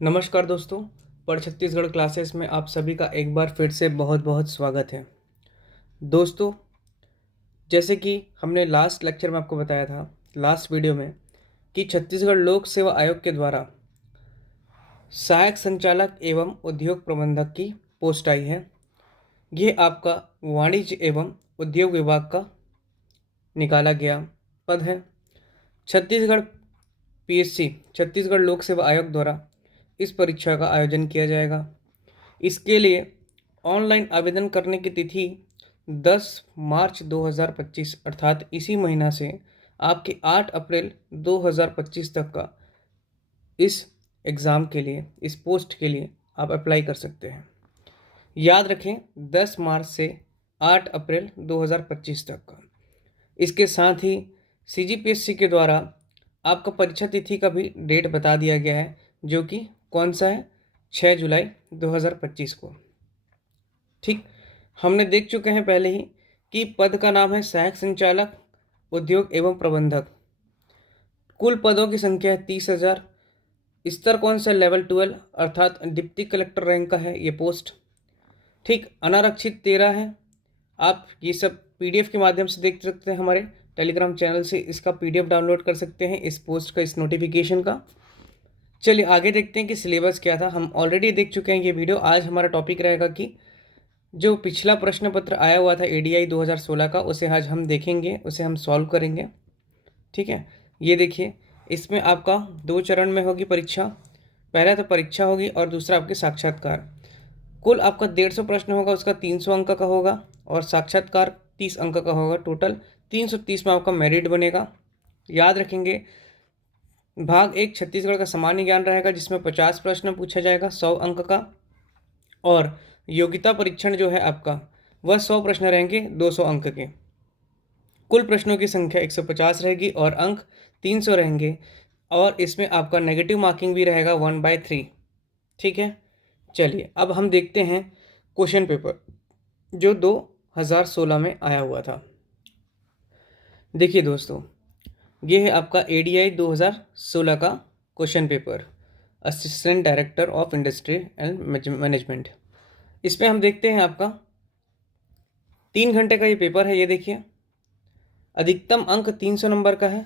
नमस्कार दोस्तों। पढ़ छत्तीसगढ़ क्लासेस में आप सभी का एक बार फिर से बहुत बहुत स्वागत है। दोस्तों, जैसे कि हमने लास्ट लेक्चर में आपको बताया था, लास्ट वीडियो में, कि छत्तीसगढ़ लोक सेवा आयोग के द्वारा सहायक संचालक एवं उद्योग प्रबंधक की पोस्ट आई है। ये आपका वाणिज्य एवं उद्योग विभाग का निकाला गया पद है। छत्तीसगढ़ पीएससी, छत्तीसगढ़ लोक सेवा आयोग द्वारा इस परीक्षा का आयोजन किया जाएगा। इसके लिए ऑनलाइन आवेदन करने की तिथि 10 मार्च 2025 अर्थात इसी महीना से आपके 8 अप्रैल 2025 तक का इस एग्ज़ाम के लिए, इस पोस्ट के लिए आप अप्लाई कर सकते हैं। याद रखें, 10 मार्च से 8 अप्रैल 2025 तक का। इसके साथ ही सीजीपीएससी के द्वारा आपका परीक्षा तिथि का भी डेट बता दिया गया है, जो कि कौन सा है, 6 जुलाई 2025 को। ठीक, हमने देख चुके हैं पहले ही कि पद का नाम है सहायक संचालक उद्योग एवं प्रबंधक। कुल पदों की संख्या है 30,000। स्तर कौन सा, लेवल 12 अर्थात डिप्टी कलेक्टर रैंक का है ये पोस्ट। ठीक, अनारक्षित 13 है। आप ये सब पीडीएफ के माध्यम से देख सकते हैं, हमारे टेलीग्राम चैनल से इसका पीडीएफ डाउनलोड कर सकते हैं, इस पोस्ट का, इस नोटिफिकेशन का। चलिए आगे देखते हैं कि सिलेबस क्या था। हम ऑलरेडी देख चुके हैं ये वीडियो। आज हमारा टॉपिक रहेगा कि जो पिछला प्रश्न पत्र आया हुआ था एडीआई 2016 का, उसे आज हम देखेंगे, उसे हम सॉल्व करेंगे। ठीक है, ये देखिए, इसमें आपका 2 चरण में होगी परीक्षा। पहला तो परीक्षा होगी और दूसरा आपके साक्षात्कार। कुल आपका 150 प्रश्न होगा, उसका 300 अंक का होगा और साक्षात्कार 30 अंक का होगा। टोटल 330 में आपका मेरिट बनेगा। याद रखेंगे, भाग 1 छत्तीसगढ़ का सामान्य ज्ञान रहेगा, जिसमें 50 प्रश्न पूछा जाएगा 100 अंक का। और योग्यता परीक्षण जो है आपका, वह 100 प्रश्न रहेंगे 200 अंक के। कुल प्रश्नों की संख्या 150 रहेगी और अंक 300 रहेंगे। और इसमें आपका नेगेटिव मार्किंग भी रहेगा 1/3। ठीक है, चलिए अब हम देखते हैं क्वेश्चन पेपर जो 2016 में आया हुआ था। देखिए दोस्तों, ये है आपका एडीआई 2016 का question paper, assistant director of industry and management. इसमें हम देखते हैं आपका 3 घंटे का ये पेपर है। ये देखिए, अधिकतम अंक 300 नंबर का है।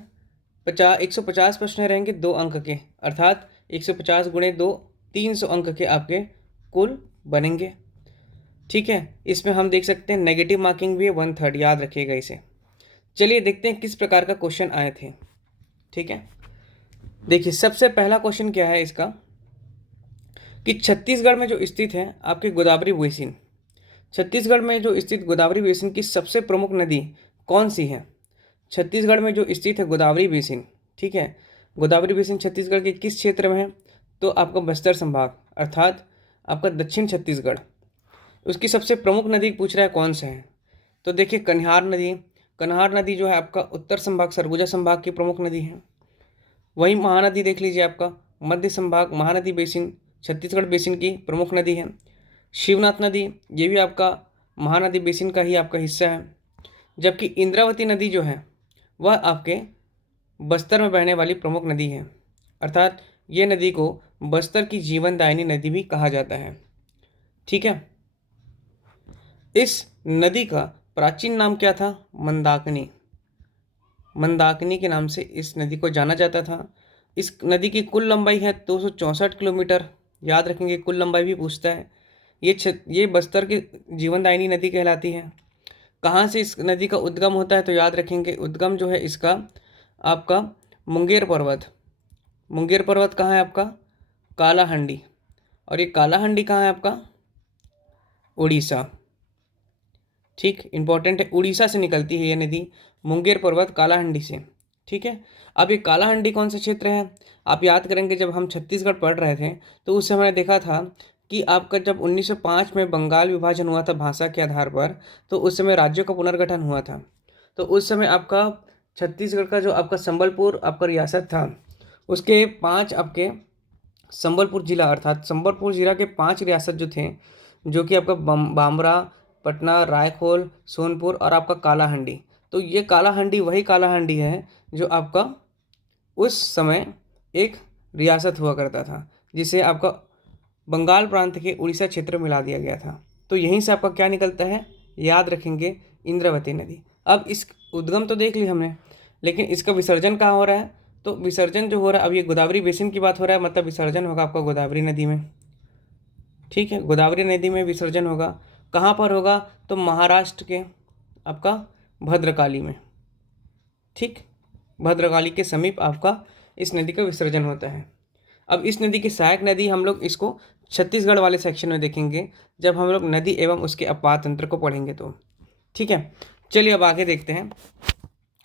150 प्रश्न रहेंगे 2 अंक के, अर्थात 150 गुणे 2, 300 अंक के आपके कुल बनेंगे। ठीक है, इसमें हम देख सकते हैं नेगेटिव मार्किंग भी है 1/3, याद रखिएगा इसे। चलिए देखते हैं किस प्रकार का क्वेश्चन आए थे। ठीक है, देखिए सबसे पहला क्वेश्चन क्या है इसका, कि छत्तीसगढ़ में जो स्थित है आपके गोदावरी बेसिन, छत्तीसगढ़ में जो स्थित गोदावरी बेसिन की सबसे प्रमुख नदी कौन सी है। छत्तीसगढ़ में जो स्थित है गोदावरी बेसिन, ठीक है, गोदावरी बेसिन छत्तीसगढ़ के किस क्षेत्र में है, तो आपका बस्तर संभाग अर्थात आपका दक्षिण छत्तीसगढ़। उसकी सबसे प्रमुख नदी पूछ रहा है कौन सा है, तो देखिए कन्हार नदी। कन्हार नदी जो है आपका उत्तर संभाग सरगुजा संभाग की प्रमुख नदी है। वहीं महानदी देख लीजिए, आपका मध्य संभाग महानदी बेसिन छत्तीसगढ़ बेसिन की प्रमुख नदी है। शिवनाथ नदी, ये भी आपका महानदी बेसिन का ही आपका हिस्सा है। जबकि इंद्रावती नदी जो है वह आपके बस्तर में बहने वाली प्रमुख नदी है, अर्थात ये नदी को बस्तर की जीवनदायिनी नदी भी कहा जाता है। ठीक है, इस नदी का प्राचीन नाम क्या था, मंदाकिनी। मंदाकिनी के नाम से इस नदी को जाना जाता था। इस नदी की कुल लंबाई है 264 किलोमीटर। याद रखेंगे, कुल लंबाई भी पूछता है। ये बस्तर की जीवनदायिनी नदी कहलाती है। कहाँ से इस नदी का उद्गम होता है, तो याद रखेंगे उद्गम जो है इसका आपका मुंगेर पर्वत। मुंगेर पर्वत कहाँ है आपका, कालाहंडी। और ये कालाहंडी कहाँ है आपका, उड़ीसा। ठीक, इंपॉर्टेंट है, उड़ीसा से निकलती है ये नदी, मुंगेर पर्वत कालाहंडी से। ठीक है, अब ये कालाहंडी कौन सा क्षेत्र है, आप याद करेंगे जब हम छत्तीसगढ़ पढ़ रहे थे तो उस समय देखा था कि आपका जब 1905 में बंगाल विभाजन हुआ था भाषा के आधार पर, तो उस समय राज्यों का पुनर्गठन हुआ था। तो उस समय आपका छत्तीसगढ़ का जो आपका संबलपुर आपका रियासत था, उसके 5 आपके संबलपुर जिला, अर्थात संबलपुर जिला के 5 रियासत जो थे, जो कि आपका बामरा, पटना, रायखोल, सोनपुर और आपका कालाहंडी। तो ये कालाहंडी वही कालाहंडी है जो आपका उस समय एक रियासत हुआ करता था। जिसे आपका बंगाल प्रांत के उड़ीसा क्षेत्र में मिला दिया गया था। तो यहीं से आपका क्या निकलता है, याद रखेंगे, इंद्रावती नदी। अब इस उद्गम तो देख ली हमने, लेकिन इसका विसर्जन कहाँ हो रहा है? तो विसर्जन जो हो रहा है, अब ये गोदावरी बेसिन की बात हो रहा है, मतलब विसर्जन होगा आपका गोदावरी नदी में। ठीक है, गोदावरी नदी में विसर्जन होगा। कहाँ पर होगा? तो महाराष्ट्र के आपका भद्रकाली में। ठीक, भद्रकाली के समीप आपका इस नदी का विसर्जन होता है। अब इस नदी की सहायक नदी हम लोग इसको छत्तीसगढ़ वाले सेक्शन में देखेंगे, जब हम लोग नदी एवं उसके अपवाह तंत्र को पढ़ेंगे तो। ठीक है, चलिए अब आगे देखते हैं।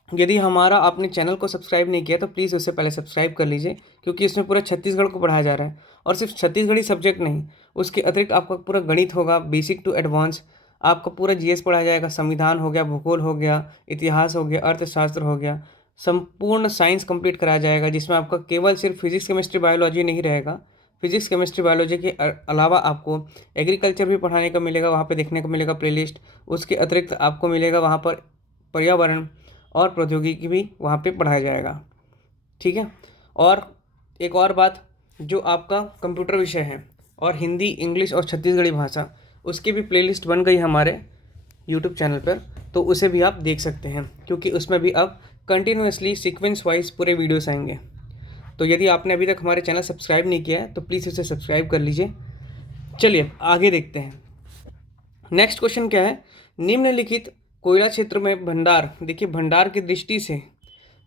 यदि हमारा आपने चैनल को सब्सक्राइब नहीं किया तो प्लीज़ उससे पहले सब्सक्राइब कर लीजिए, क्योंकि इसमें पूरा छत्तीसगढ़ को पढ़ाया जा रहा है। और सिर्फ छत्तीसगढ़ी सब्जेक्ट नहीं, उसके अतिरिक्त आपका पूरा गणित होगा, बेसिक टू एडवांस, आपका पूरा जीएस पढ़ाया जाएगा, संविधान हो गया, भूगोल हो गया, इतिहास हो गया, अर्थशास्त्र हो गया, संपूर्ण साइंस कंप्लीट कराया जाएगा, जिसमें आपका केवल सिर्फ फिजिक्स केमिस्ट्री बायोलॉजी नहीं रहेगा। फिजिक्स केमिस्ट्री बायोलॉजी के अलावा आपको एग्रीकल्चर भी पढ़ाने को मिलेगा, वहाँ पे देखने को मिलेगा प्लेलिस्ट। उसके अतिरिक्त आपको मिलेगा वहाँ पर पर्यावरण और प्रौद्योगिकी भी वहाँ पे पढ़ाया जाएगा। ठीक है, और एक और बात, जो आपका कंप्यूटर विषय है और हिंदी, इंग्लिश और छत्तीसगढ़ी भाषा, उसकी भी प्लेलिस्ट बन गई हमारे यूट्यूब चैनल पर, तो उसे भी आप देख सकते हैं, क्योंकि उसमें भी अब कंटिन्यूसली सीक्वेंस वाइज पूरे वीडियोस आएंगे। तो यदि आपने अभी तक हमारे चैनल सब्सक्राइब नहीं किया है तो प्लीज़ इसे सब्सक्राइब कर लीजिए। चलिए आगे देखते हैं। नेक्स्ट क्वेश्चन क्या है, निम्नलिखित कोयला क्षेत्र में भंडार, देखिए भंडार की दृष्टि से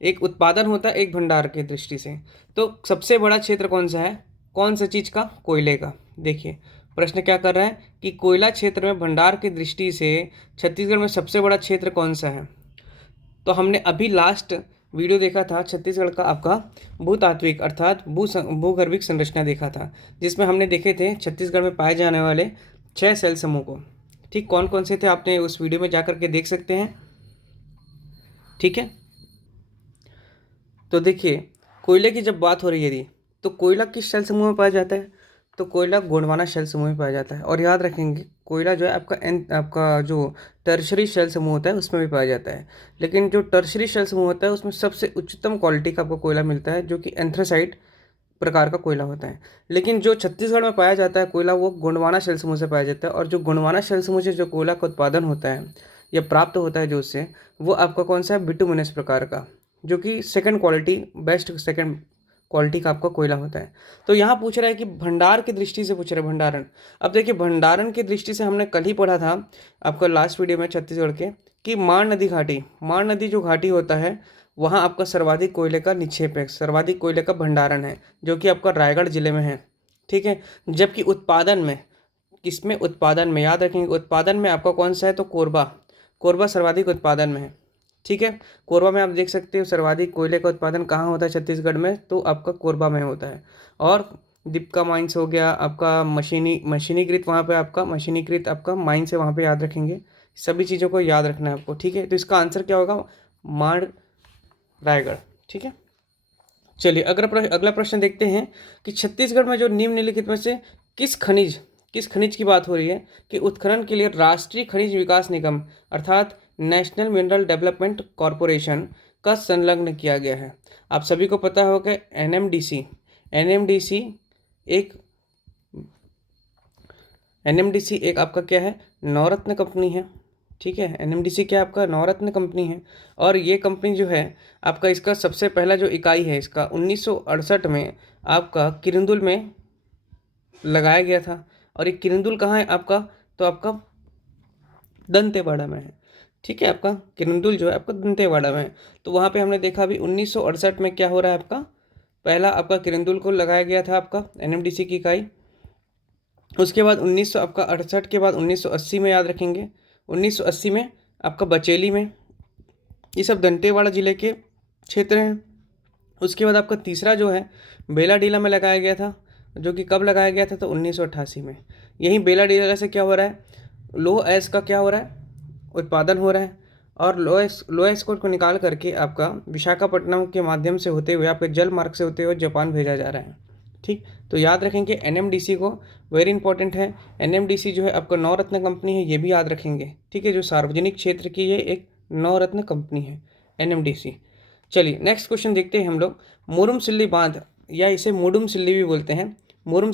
एक उत्पादन होता है, एक भंडार की दृष्टि से, तो सबसे बड़ा क्षेत्र कौन सा है? कौन सा चीज़ का? कोयले का। देखिए प्रश्न क्या कर रहा है कि कोयला क्षेत्र में भंडार की दृष्टि से छत्तीसगढ़ में सबसे बड़ा क्षेत्र कौन सा है? तो हमने अभी लास्ट वीडियो देखा था छत्तीसगढ़ का आपका भूतात्विक अर्थात भूगर्भिक संरचना देखा था, जिसमें हमने देखे थे छत्तीसगढ़ में पाए जाने वाले 6 सेल समूह को। ठीक, कौन कौन से थे आपने उस वीडियो में जाकर के देख सकते हैं। ठीक है, तो देखिए कोयले की जब बात हो रही है यदि, तो कोयला किस शेल समूह में पाया जाता है? तो कोयला गोंडवाना शेल समूह में पाया जाता है। और याद रखेंगे कोयला जो है आपका जो टर्शरी शेल समूह होता है उसमें भी पाया जाता है। लेकिन जो टर्शरी शेल समूह होता है उसमें सबसे उच्चतम क्वालिटी का आपको कोयला मिलता है, जो कि एंथ्रासाइट प्रकार का कोयला होता है। लेकिन जो छत्तीसगढ़ में पाया जाता है कोयला, वो गोंडवाना शेल समूह से पाया जाता है। और जो गोंडवाना शेल समूह से जो कोयला का उत्पादन होता है या प्राप्त होता है जो उससे, वो आपका कौन सा है? बिटुमिनस प्रकार का, जो कि second quality, best second quality का आपका कोयला होता है। तो यहाँ पूछ रहा है कि भंडार की दृष्टि से पूछ रहे हैं, भंडारण। अब देखिए भंडारण की दृष्टि से हमने कल ही पढ़ा था आपका लास्ट वीडियो में छत्तीसगढ़ के, कि माण नदी घाटी, माण नदी जो घाटी होता है वहाँ आपका सर्वाधिक कोयले का निक्षेप है, सर्वाधिक कोयले का भंडारण है, जो कि आपका रायगढ़ जिले में है। ठीक है, जबकि उत्पादन में, किसमें? उत्पादन में, याद रखेंगे उत्पादन में आपका कौन सा है? तो कोरबा, कोरबा सर्वाधिक उत्पादन में है। ठीक है, कोरबा में आप देख सकते हो सर्वाधिक कोयले का उत्पादन कहाँ होता है छत्तीसगढ़ में? तो आपका कोरबा में होता है। और दीपका माइंस हो गया आपका, मशीनीकृत, वहाँ पे आपका मशीनीकृत आपका माइंस है, वहाँ पे याद रखेंगे। सभी चीज़ों को याद रखना है आपको। ठीक है, तो इसका आंसर क्या होगा? माण रायगढ़। ठीक है, चलिए अगला प्रश्न देखते हैं कि छत्तीसगढ़ में जो निम्नलिखित में से किस खनिज की बात हो रही है कि उत्खनन के लिए राष्ट्रीय खनिज विकास निगम अर्थात नेशनल मिनरल डेवलपमेंट कॉरपोरेशन का संलग्न किया गया है। आप सभी को पता होगा एनएमडीसी एक आपका क्या है? नवरत्न कंपनी है। ठीक है, एनएमडीसी क्या आपका? नवरत्न कंपनी है। और ये कंपनी जो है आपका, इसका सबसे पहला जो इकाई है इसका 1968 में आपका किरंदुल में लगाया गया था। और ये किरंदुल कहाँ है आपका? तो आपका दंतेवाड़ा में है। ठीक है, आपका किरंदुल जो है आपका दंतेवाड़ा में है। तो वहाँ पे हमने देखा अभी 1968 में क्या हो रहा है आपका, पहला आपका किरंदुल को लगाया गया था आपका एनएमडीसी की इकाई। उसके बाद 1968 के बाद 1980 में, याद रखेंगे 1980 में आपका बचेली में, ये सब दंतेवाड़ा जिले के क्षेत्र हैं। उसके बाद आपका तीसरा जो है बेलाडीला में लगाया गया था, जो कि कब लगाया गया था? तो 1988 में। यहीं बेलाडीला से क्या हो रहा है? लोह एस का क्या हो रहा है? उत्पादन हो रहा है। और लोह एस्कोट को निकाल करके आपका विशाखापट्टनम के माध्यम से होते हुए आपके जल मार्ग से होते हुए जापान भेजा जा रहा है। ठीक, तो याद रखेंगे एनएमडीसी को, वेरी इंपॉर्टेंट है। एनएमडीसी जो है आपका नवरत्न कंपनी है, ये भी याद रखेंगे। ठीक है, जो सार्वजनिक क्षेत्र की ये एक नवरत्न कंपनी है एनएमडीसी। चलिए नेक्स्ट क्वेश्चन देखते हैं हम लोग। मुरुम सिल्ली बांध, या इसे मुडुम सिल्ली भी बोलते हैं, मोडम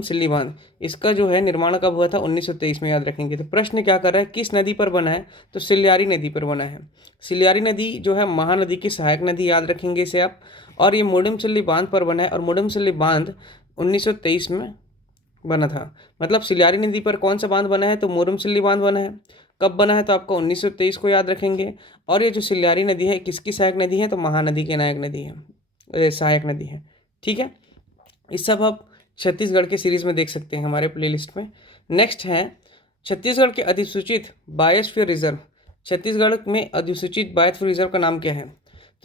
सिल्ली बांध, इसका जो है निर्माण कब हुआ था? 1923 में, याद रखेंगे। तो प्रश्न क्या कर रहा है, किस नदी पर बना है? तो सिल्लियारी नदी पर बना है। सिल्लियारी नदी जो है महानदी की सहायक नदी, याद रखेंगे इसे आप। और ये मोडमसिल्ली बांध पर बना है, और मोडमसिल्ली बांध 1923 में बना था। मतलब सिल्लियारी नदी पर कौन सा बांध बना है? तो मोरमसिल्ली बांध बना है। कब बना है? तो आपका 1923 को याद रखेंगे। और ये जो सिल्लियारी नदी है किसकी सहायक नदी है? तो महानदी की नायक नदी है, सहायक नदी है। ठीक है, इस सब आप छत्तीसगढ़ के सीरीज में देख सकते हैं हमारे प्लेलिस्ट में। नेक्स्ट है छत्तीसगढ़ के अधिसूचित बायोस्फीयर रिजर्व। छत्तीसगढ़ में अधिसूचित बायोस्फीयर रिजर्व का नाम क्या है?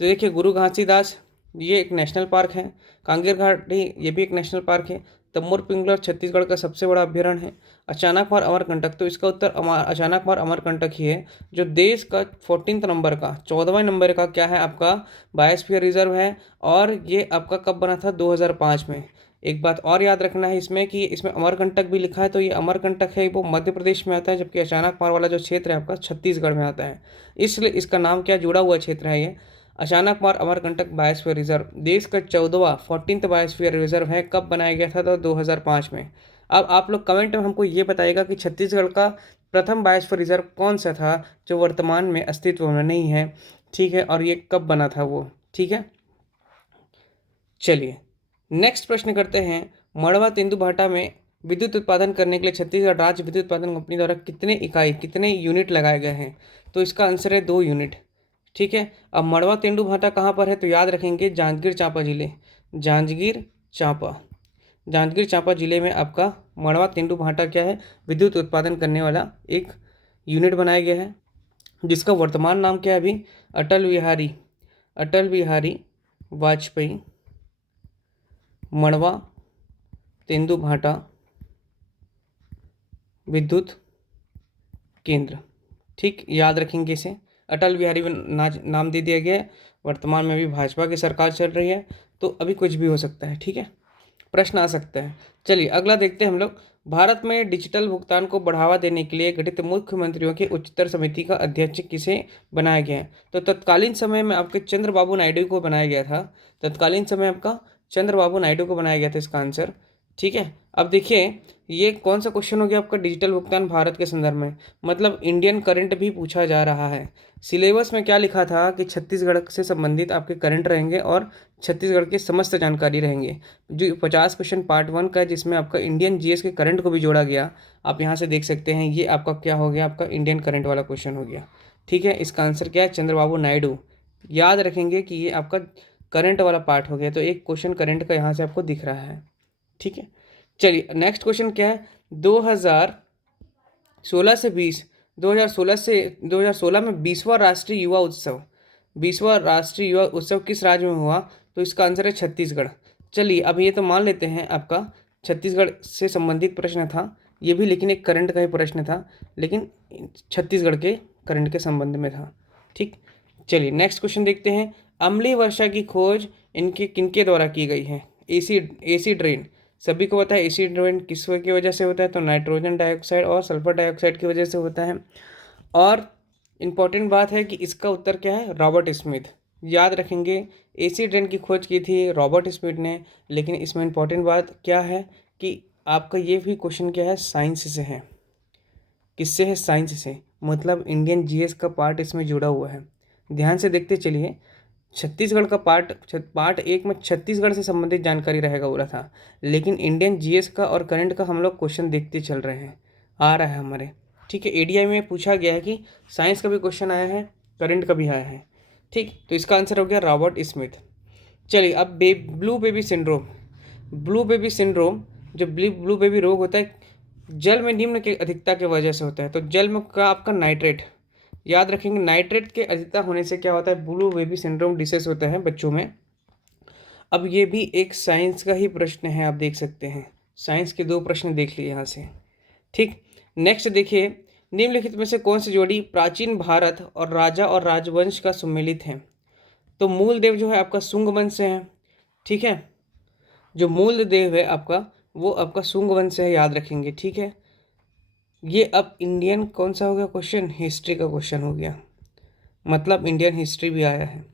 तो देखिए, गुरु घासीदास, ये एक नेशनल पार्क है। कांगेर घाटी, ये भी एक नेशनल पार्क है। तमोर पिंगलर छत्तीसगढ़ का सबसे बड़ा अभ्यारण्य है। अचानकमार अमरकंटक, तो इसका उत्तर अचानकमार अमरकंटक ही है, जो देश का 14 नंबर का 14वें नंबर का क्या है आपका बायोस्फीयर रिजर्व है। और ये आपका कब बना था? 2005 में। एक बात और याद रखना है इसमें कि इसमें अमरकंटक भी लिखा है, तो ये अमरकंटक है वो मध्य प्रदेश में आता है, जबकि अचानकमार वाला जो क्षेत्र है आपका छत्तीसगढ़ में आता है। इसलिए इसका नाम क्या जुड़ा हुआ क्षेत्र है ये अचानकमार अमरकंटक बायोस्फीयर रिजर्व। देश का 14वां बायोस्फीयर रिजर्व है। कब बनाया गया था? तो 2005 में। अब आप लोग कमेंट में हमको ये बताइएगा कि छत्तीसगढ़ का प्रथम बायोस्फीयर रिजर्व कौन सा था जो वर्तमान में अस्तित्व में नहीं है। ठीक है, और ये कब बना था वो। ठीक है, चलिए नेक्स्ट प्रश्न करते हैं। मड़वा तेंदुभाटा में विद्युत उत्पादन करने के लिए छत्तीसगढ़ राज्य विद्युत उत्पादन कंपनी द्वारा कितने यूनिट लगाए गए हैं? तो इसका आंसर है 2 यूनिट। ठीक है, अब मड़वा तेंदुभाटा कहाँ पर है? तो याद रखेंगे जांजगीर चांपा जिले, जांजगीर चांपा, जांजगीर चांपा जिले में आपका मड़वा तेंदुभाटा क्या है? विद्युत उत्पादन करने वाला एक यूनिट बनाया गया है, जिसका वर्तमान नाम क्या है अभी? अटल बिहारी वाजपेयी मड़वा तेंदुभाटा विद्युत केंद्र। ठीक, याद रखेंगे इसे। अटल बिहारी नाम दे दिया गया है। वर्तमान में भी भाजपा की सरकार चल रही है, तो अभी कुछ भी हो सकता है। ठीक है, प्रश्न आ सकता है। चलिए अगला देखते हैं हम लोग। भारत में डिजिटल भुगतान को बढ़ावा देने के लिए गठित मुख्यमंत्रियों की उच्चतर समिति का अध्यक्ष किसे बनाया गया है? तो तत्कालीन समय में आपके चंद्रबाबू नायडू को बनाया गया था। तत्कालीन समय आपका चंद्रबाबू नायडू को बनाया गया था इसका आंसर। ठीक है, अब देखिए ये कौन सा क्वेश्चन हो गया आपका? डिजिटल भुगतान भारत के संदर्भ में, मतलब इंडियन करंट भी पूछा जा रहा है। सिलेबस में क्या लिखा था कि छत्तीसगढ़ से संबंधित आपके करंट रहेंगे और छत्तीसगढ़ की समस्त जानकारी रहेंगे। जो 50 क्वेश्चन पार्ट 1 का है, जिसमें आपका इंडियन जीएस के करंट को भी जोड़ा गया। आप यहाँ से देख सकते हैं, ये आपका क्या हो गया? आपका इंडियन करंट वाला क्वेश्चन हो गया। ठीक है, इसका आंसर क्या है? चंद्रबाबू नायडू। याद रखेंगे कि ये आपका करंट वाला पार्ट हो गया, तो एक क्वेश्चन करंट का यहाँ से आपको दिख रहा है। ठीक है, चलिए नेक्स्ट क्वेश्चन क्या है? 2016 से 2016 में 20वां राष्ट्रीय युवा उत्सव, 20वां राष्ट्रीय युवा उत्सव किस राज्य में हुआ? तो इसका आंसर है छत्तीसगढ़। चलिए अब ये तो मान लेते हैं आपका छत्तीसगढ़ से संबंधित प्रश्न था ये भी, लेकिन एक करंट का ही प्रश्न था, लेकिन छत्तीसगढ़ के करंट के संबंध में था। ठीक, चलिए नेक्स्ट क्वेश्चन देखते हैं। अम्लीय वर्षा की खोज किनके द्वारा की गई है? Acid rain. सभी को पता है एसिड रेन किस की वजह से होता है? तो नाइट्रोजन डाइऑक्साइड और सल्फर डाइऑक्साइड की वजह से होता है। और इम्पॉर्टेंट बात है कि इसका उत्तर क्या है? Robert Smith. याद रखेंगे, एसिड रेन की खोज की थी रॉबर्ट स्मिथ ने। लेकिन इसमें इम्पॉर्टेंट बात क्या है कि आपका ये भी क्वेश्चन क्या है? साइंस से है। किससे है? साइंस से, मतलब इंडियन जीएस का पार्ट इसमें जुड़ा हुआ है। ध्यान से देखते चलिए। छत्तीसगढ़ का पार्ट 1 में छत्तीसगढ़ से संबंधित जानकारी रहेगा बोला था, लेकिन इंडियन जीएस का और करंट का हम लोग क्वेश्चन देखते चल रहे हैं, आ रहा है हमारे। ठीक है, एडीआई में पूछा गया है कि साइंस का भी क्वेश्चन आया है, करंट का भी आया है। ठीक, तो इसका आंसर हो गया रॉबर्ट स्मिथ। चलिए अब blue baby syndrome. Blue baby syndrome, जो ब्लू बेबी रोग होता है, जल में निम्न की अधिकता की वजह से होता है। तो जल में का आपका नाइट्रेट, याद रखेंगे नाइट्रेट के अधिकता होने से क्या होता है? ब्लू बेबी सिंड्रोम डिसीज होता है बच्चों में। अब ये भी एक साइंस का ही प्रश्न है, आप देख सकते हैं। साइंस के 2 प्रश्न देख लिए यहाँ से। ठीक, नेक्स्ट देखिए, निम्नलिखित में से कौन सी जोड़ी प्राचीन भारत और राजवंश का सुमेलित है? तो मूल देव जो है आपका शुंग वंश से है। ठीक है, जो मूल देव है आपका वो आपका शुंग वंश से है, याद रखेंगे। ठीक है, ये अब इंडियन कौन सा हो गया क्वेश्चन? हिस्ट्री का क्वेश्चन हो गया, मतलब इंडियन हिस्ट्री भी आया है।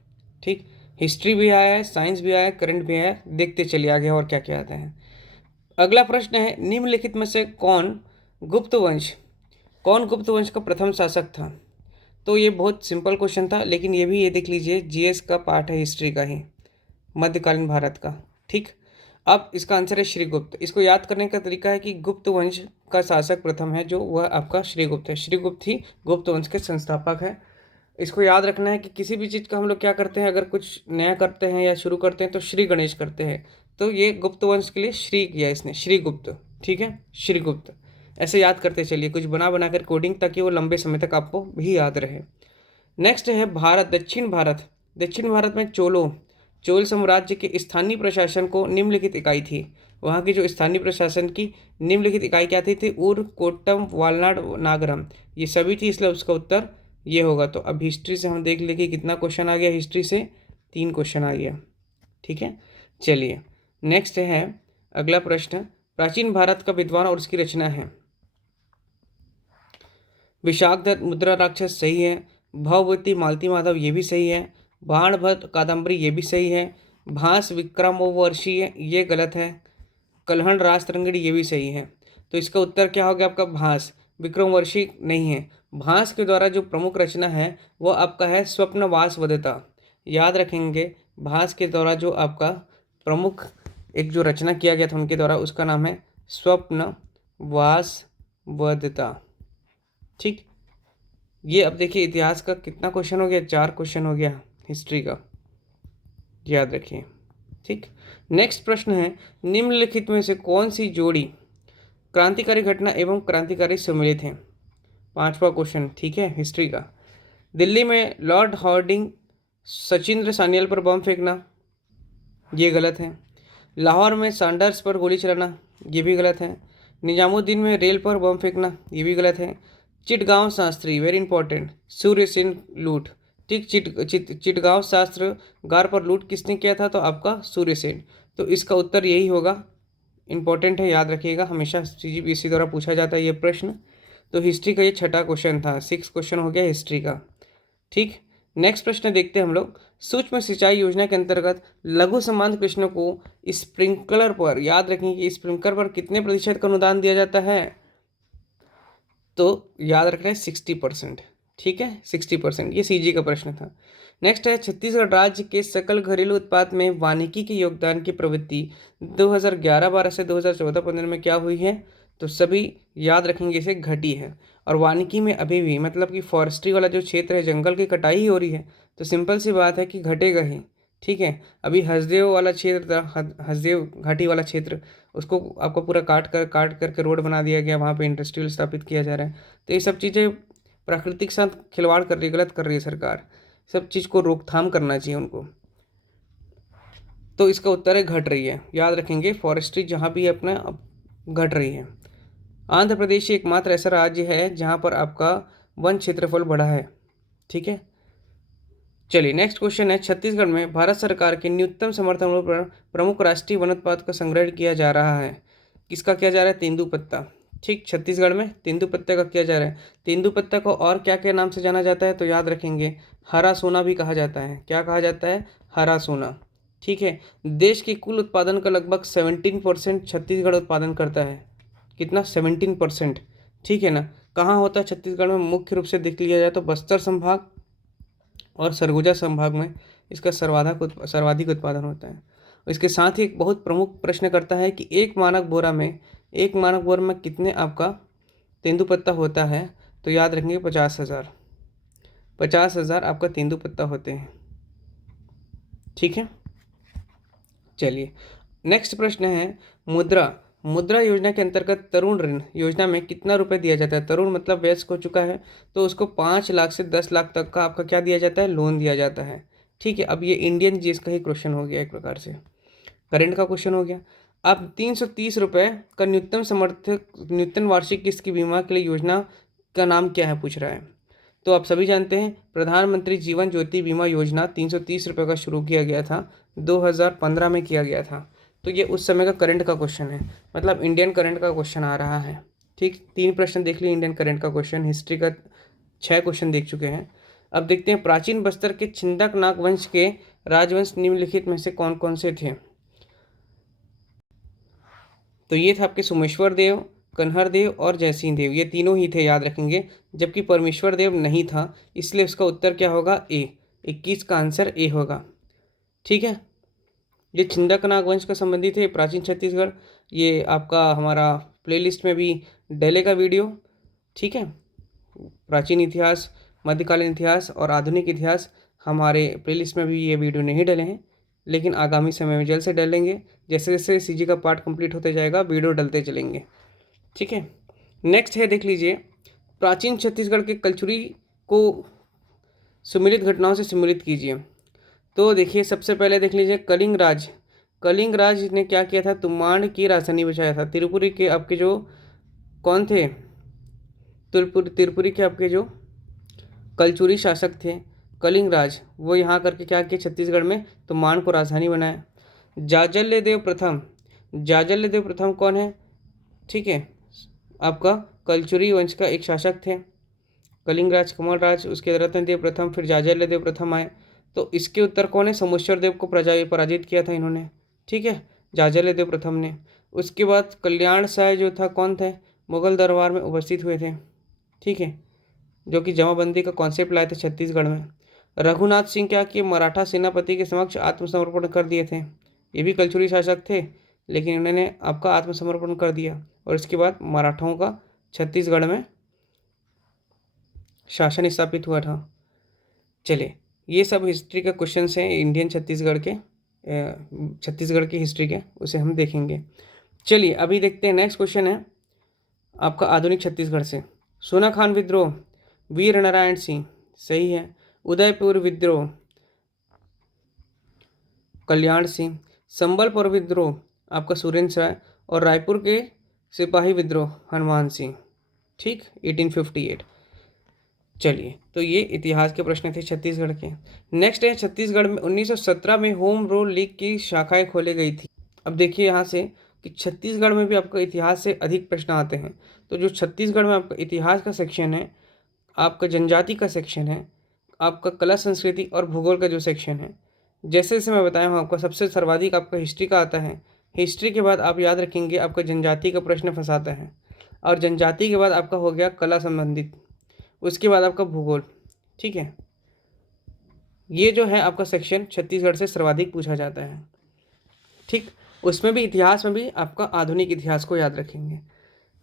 ठीक, हिस्ट्री भी आया है, साइंस भी आया है, करंट भी आया है, देखते चलिए आगे और क्या क्या आता है। अगला प्रश्न है, निम्नलिखित में से कौन गुप्त वंश का प्रथम शासक था? तो ये बहुत सिंपल क्वेश्चन था, लेकिन ये भी ये देख लीजिए जीएस का पार्ट है, हिस्ट्री का ही, मध्यकालीन भारत का। ठीक, अब इसका आंसर है श्रीगुप्त। इसको याद करने का तरीका है कि गुप्त वंश का शासक प्रथम है जो वह आपका श्रीगुप्त है। श्रीगुप्त ही गुप्त वंश के संस्थापक है। इसको याद रखना है कि किसी भी चीज़ का हम लोग क्या करते हैं, अगर कुछ नया करते हैं या शुरू करते हैं तो श्री गणेश करते हैं। तो ये गुप्त वंश के लिए श्री किया इसने, श्रीगुप्त। ठीक है, श्रीगुप्त ऐसे याद करते चलिए, कुछ बना बना कर कोडिंग, ताकि वो लंबे समय तक आपको भी याद रहे। नेक्स्ट है भारत, दक्षिण भारत। दक्षिण भारत में चोल साम्राज्य के स्थानीय प्रशासन को निम्नलिखित इकाई थी। वहाँ की जो स्थानीय प्रशासन की निम्नलिखित इकाई क्या थी ऊर, कोट्टम, वालनाड, नागरम, ये सभी थी, इसलिए उसका उत्तर ये होगा। तो अब हिस्ट्री से हम देख ले कि कितना क्वेश्चन आ गया, हिस्ट्री से 3 क्वेश्चन आ गया। ठीक है, चलिए नेक्स्ट है अगला प्रश्न, प्राचीन भारत का विद्वान और उसकी रचना है। विशाखदत्त, मुद्रा राक्षस सही है। भवभूति, मालती माधव ये भी सही है। बाणभट्ट, कादम्बरी ये भी सही है। भास विक्रमोर्वशीय ये गलत है। कल्हण राजतरंगिणी ये भी सही है। तो इसका उत्तर क्या हो गया आपका, भास। विक्रमोर्वशी नहीं है। भास के द्वारा जो प्रमुख रचना है वो आपका है स्वप्नवास वदता। याद रखेंगे, भास के द्वारा जो आपका प्रमुख एक जो रचना किया गया था उनके द्वारा, उसका नाम है स्वप्नवास वदता। ठीक, ये अब देखिए इतिहास का कितना क्वेश्चन हो गया, 4 क्वेश्चन हो गया हिस्ट्री का, याद रखिए। ठीक, नेक्स्ट प्रश्न है, निम्नलिखित में से कौन सी जोड़ी क्रांतिकारी घटना एवं क्रांतिकारी सम्मिलित है? 5वां क्वेश्चन, ठीक है, हिस्ट्री का। दिल्ली में लॉर्ड हार्डिंग सचिंद्र सान्याल पर बम फेंकना, ये गलत है। लाहौर में सैंडर्स पर गोली चलाना, ये भी गलत है। निजामुद्दीन में रेल पर बम फेंकना, ये भी गलत है। चिटगांव शास्त्री, वेरी इंपॉर्टेंट, सूर्यसेन लूट। ठीक, चिटगांव शास्त्र गार पर लूट किसने किया था? तो आपका सूर्यसेन। तो इसका उत्तर यही होगा, इंपॉर्टेंट है, याद रखिएगा, हमेशा सीजीपीएससी द्वारा पूछा जाता है ये प्रश्न। तो हिस्ट्री का ये 6ठा क्वेश्चन था, 6 क्वेश्चन हो गया हिस्ट्री का। ठीक, नेक्स्ट प्रश्न देखते हैं हम लोग। सूक्ष्म सिंचाई योजना के अंतर्गत लघु सीमांत कृषकों को स्प्रिंकलर पर, याद रखेंगे कि स्प्रिंकलर पर कितने प्रतिशत का अनुदान दिया जाता है? तो याद रखना है 60%। ठीक है, 60%, ये सीजी का प्रश्न था। नेक्स्ट है, छत्तीसगढ़ राज्य के सकल घरेलू उत्पाद में वानिकी के योगदान की प्रवृत्ति 2011-12 से 2014-15 में क्या हुई है? तो सभी याद रखेंगे, इसे घटी है। और वानिकी में अभी भी मतलब कि फॉरेस्ट्री वाला जो क्षेत्र है, जंगल की कटाई ही हो रही है, तो सिंपल सी बात है कि घटेगा ही। ठीक है, अभी हसदेव वाला क्षेत्र था, हसदेव घाटी वाला क्षेत्र, उसको आपको पूरा काट करके रोड बना दिया गया, वहाँ पे इंडस्ट्रियल स्थापित किया जा रहा है। तो ये सब चीज़ें प्राकृतिक साथ खिलवाड़ कर रही है, गलत कर रही है सरकार। सब चीज़ को रोकथाम करना चाहिए उनको। तो इसका उत्तर है घट रही है, याद रखेंगे, फॉरेस्ट्री जहाँ भी है अपना घट रही है। आंध्र प्रदेश एकमात्र ऐसा राज्य है जहाँ पर आपका वन क्षेत्रफल बढ़ा है। ठीक है, चलिए नेक्स्ट क्वेश्चन है, छत्तीसगढ़ में भारत सरकार के न्यूनतम समर्थन मूल्य पर प्रमुख राष्ट्रीय वन उत्पाद का संग्रहण किया जा रहा है। किसका किया जा रहा है? तेंदुपत्ता। ठीक, छत्तीसगढ़ में तेंदुपत्ते का किया जा रहा है। तेंदुपत्ता को और क्या क्या नाम से जाना जाता है? तो याद रखेंगे, हरा सोना भी कहा जाता है। क्या कहा जाता है? हरा सोना। ठीक है, देश के कुल उत्पादन का लगभग 17% छत्तीसगढ़ उत्पादन करता है। कितना? 17%। ठीक है ना। कहाँ होता है छत्तीसगढ़ में? मुख्य रूप से देख लिया जाए तो बस्तर संभाग और सरगुजा संभाग में इसका सर्वाधिक उत्पादन होता है। इसके साथ ही एक बहुत प्रमुख प्रश्न करता है कि एक मानक बोरा में कितने आपका तेंदुपत्ता होता है? तो याद रखेंगे 50,000। 50,000 आपका तेंदुपत्ता होते हैं। ठीक है, चलिए नेक्स्ट प्रश्न है, मुद्रा योजना के अंतर्गत तरुण ऋण योजना में कितना रुपए दिया जाता है? तरुण मतलब वयस्क हो चुका है, तो उसको 5 लाख से 10 लाख तक का आपका क्या दिया जाता है? लोन दिया जाता है। ठीक है, अब ये इंडियन जीएस का ही क्वेश्चन हो गया, एक प्रकार से करंट का क्वेश्चन हो गया। अब 330 रुपये का न्यूनतम वार्षिक किस्त की बीमा के लिए योजना का नाम क्या है, पूछ रहा है। तो आप सभी जानते हैं, प्रधानमंत्री जीवन ज्योति बीमा योजना 330 रुपये का शुरू किया गया था, 2015 में किया गया था। तो ये उस समय का करंट का क्वेश्चन है, मतलब इंडियन करंट का क्वेश्चन आ रहा है। ठीक, 3 प्रश्न देख लिए इंडियन करंट का क्वेश्चन, हिस्ट्री का 6 क्वेश्चन देख चुके हैं। अब देखते हैं, प्राचीन बस्तर के छिंदक नाग वंश के राजवंश निम्नलिखित में से कौन कौन से थे? तो ये था आपके सोमेश्वर देव, कन्हर देव और जयसिंह देव, ये तीनों ही थे, याद रखेंगे। जबकि परमेश्वर देव नहीं था, इसलिए उसका उत्तर क्या होगा? ए। 21 का आंसर ए होगा। ठीक है, ये छिंदक नागवंश का संबंधित है, प्राचीन छत्तीसगढ़। ये आपका हमारा प्लेलिस्ट में भी डलेगा वीडियो। ठीक है, प्राचीन इतिहास, मध्यकालीन इतिहास और आधुनिक इतिहास हमारे प्लेलिस्ट में भी ये वीडियो नहीं डले हैं, लेकिन आगामी समय में जल्द से डलेंगे। जैसे जैसे सीजी का पार्ट कंप्लीट होते जाएगा वीडियो डलते चलेंगे। ठीक है, नेक्स्ट है, देख लीजिए, प्राचीन छत्तीसगढ़ के कलचुरी को सुमिलित घटनाओं से सम्मिलित कीजिए। तो देखिए, सबसे पहले देख लीजिए, कलिंग राज ने क्या किया था? तुम्बाड़ की राजधानी बचाया था। त्रिपुरी के आपके जो कौन थे? त्रिपुरी के आपके जो कलचुरी शासक थे कलिंग राज, वो यहाँ करके क्या किया? छत्तीसगढ़ में तुम्बाड़ को राजधानी बनाया। जाजल्य देव प्रथम कौन है? ठीक है, आपका कलचुरी वंश का एक शासक थे। कलिंग राज, कमल राज, उसके रत्नदेव प्रथम, फिर जाजल्य देव प्रथम आए। तो इसके उत्तर कौन है? सोमेश्वर देव को पराजित किया था इन्होंने। ठीक है, जाजल्य देव प्रथम ने। उसके बाद कल्याण साय जो था, कौन थे? मुगल दरबार में उपस्थित हुए थे। ठीक है, जो कि जमाबंदी का कॉन्सेप्ट लाए थे छत्तीसगढ़ में। रघुनाथ सिंह क्या किए? मराठा सेनापति के समक्ष आत्मसमर्पण कर दिए थे। ये भी कलचुरी शासक थे, लेकिन इन्होंने आपका आत्मसमर्पण कर दिया और इसके बाद मराठाओं का छत्तीसगढ़ में शासन स्थापित हुआ था। चलिए, ये सब हिस्ट्री के क्वेश्चंस हैं इंडियन छत्तीसगढ़ की हिस्ट्री के, उसे हम देखेंगे। चलिए, अभी देखते हैं, नेक्स्ट क्वेश्चन है आपका आधुनिक छत्तीसगढ़ से। सोना खान विद्रोह, वीर नारायण सिंह, सही है। उदयपुर विद्रोह, कल्याण सिंह। संबलपुर विद्रोह, आपका सुरेंद्र राय। और रायपुर के सिपाही विद्रोह, हनुमान सिंह। ठीक, 1858। चलिए, तो ये इतिहास के प्रश्न थे छत्तीसगढ़ के। नेक्स्ट है, छत्तीसगढ़ में 1917 में होम रूल लीग की शाखाएं खोली गई थी। अब देखिए यहाँ से कि छत्तीसगढ़ में भी आपका इतिहास से अधिक प्रश्न आते हैं। तो जो छत्तीसगढ़ में आपका इतिहास का सेक्शन है, आपका जनजाति का सेक्शन है, आपका कला संस्कृति और भूगोल का जो सेक्शन है, जैसे जैसे मैं बताया हूँ, आपका सबसे सर्वाधिक आपका हिस्ट्री का आता है। हिस्ट्री के बाद आप याद रखेंगे आपका जनजाति का प्रश्न फंसाता है, और जनजाति के बाद आपका हो गया कला संबंधित, उसके बाद आपका भूगोल। ठीक है, ये जो है आपका सेक्शन छत्तीसगढ़ से सर्वाधिक पूछा जाता है। ठीक, उसमें भी इतिहास में भी आपका आधुनिक इतिहास को याद रखेंगे।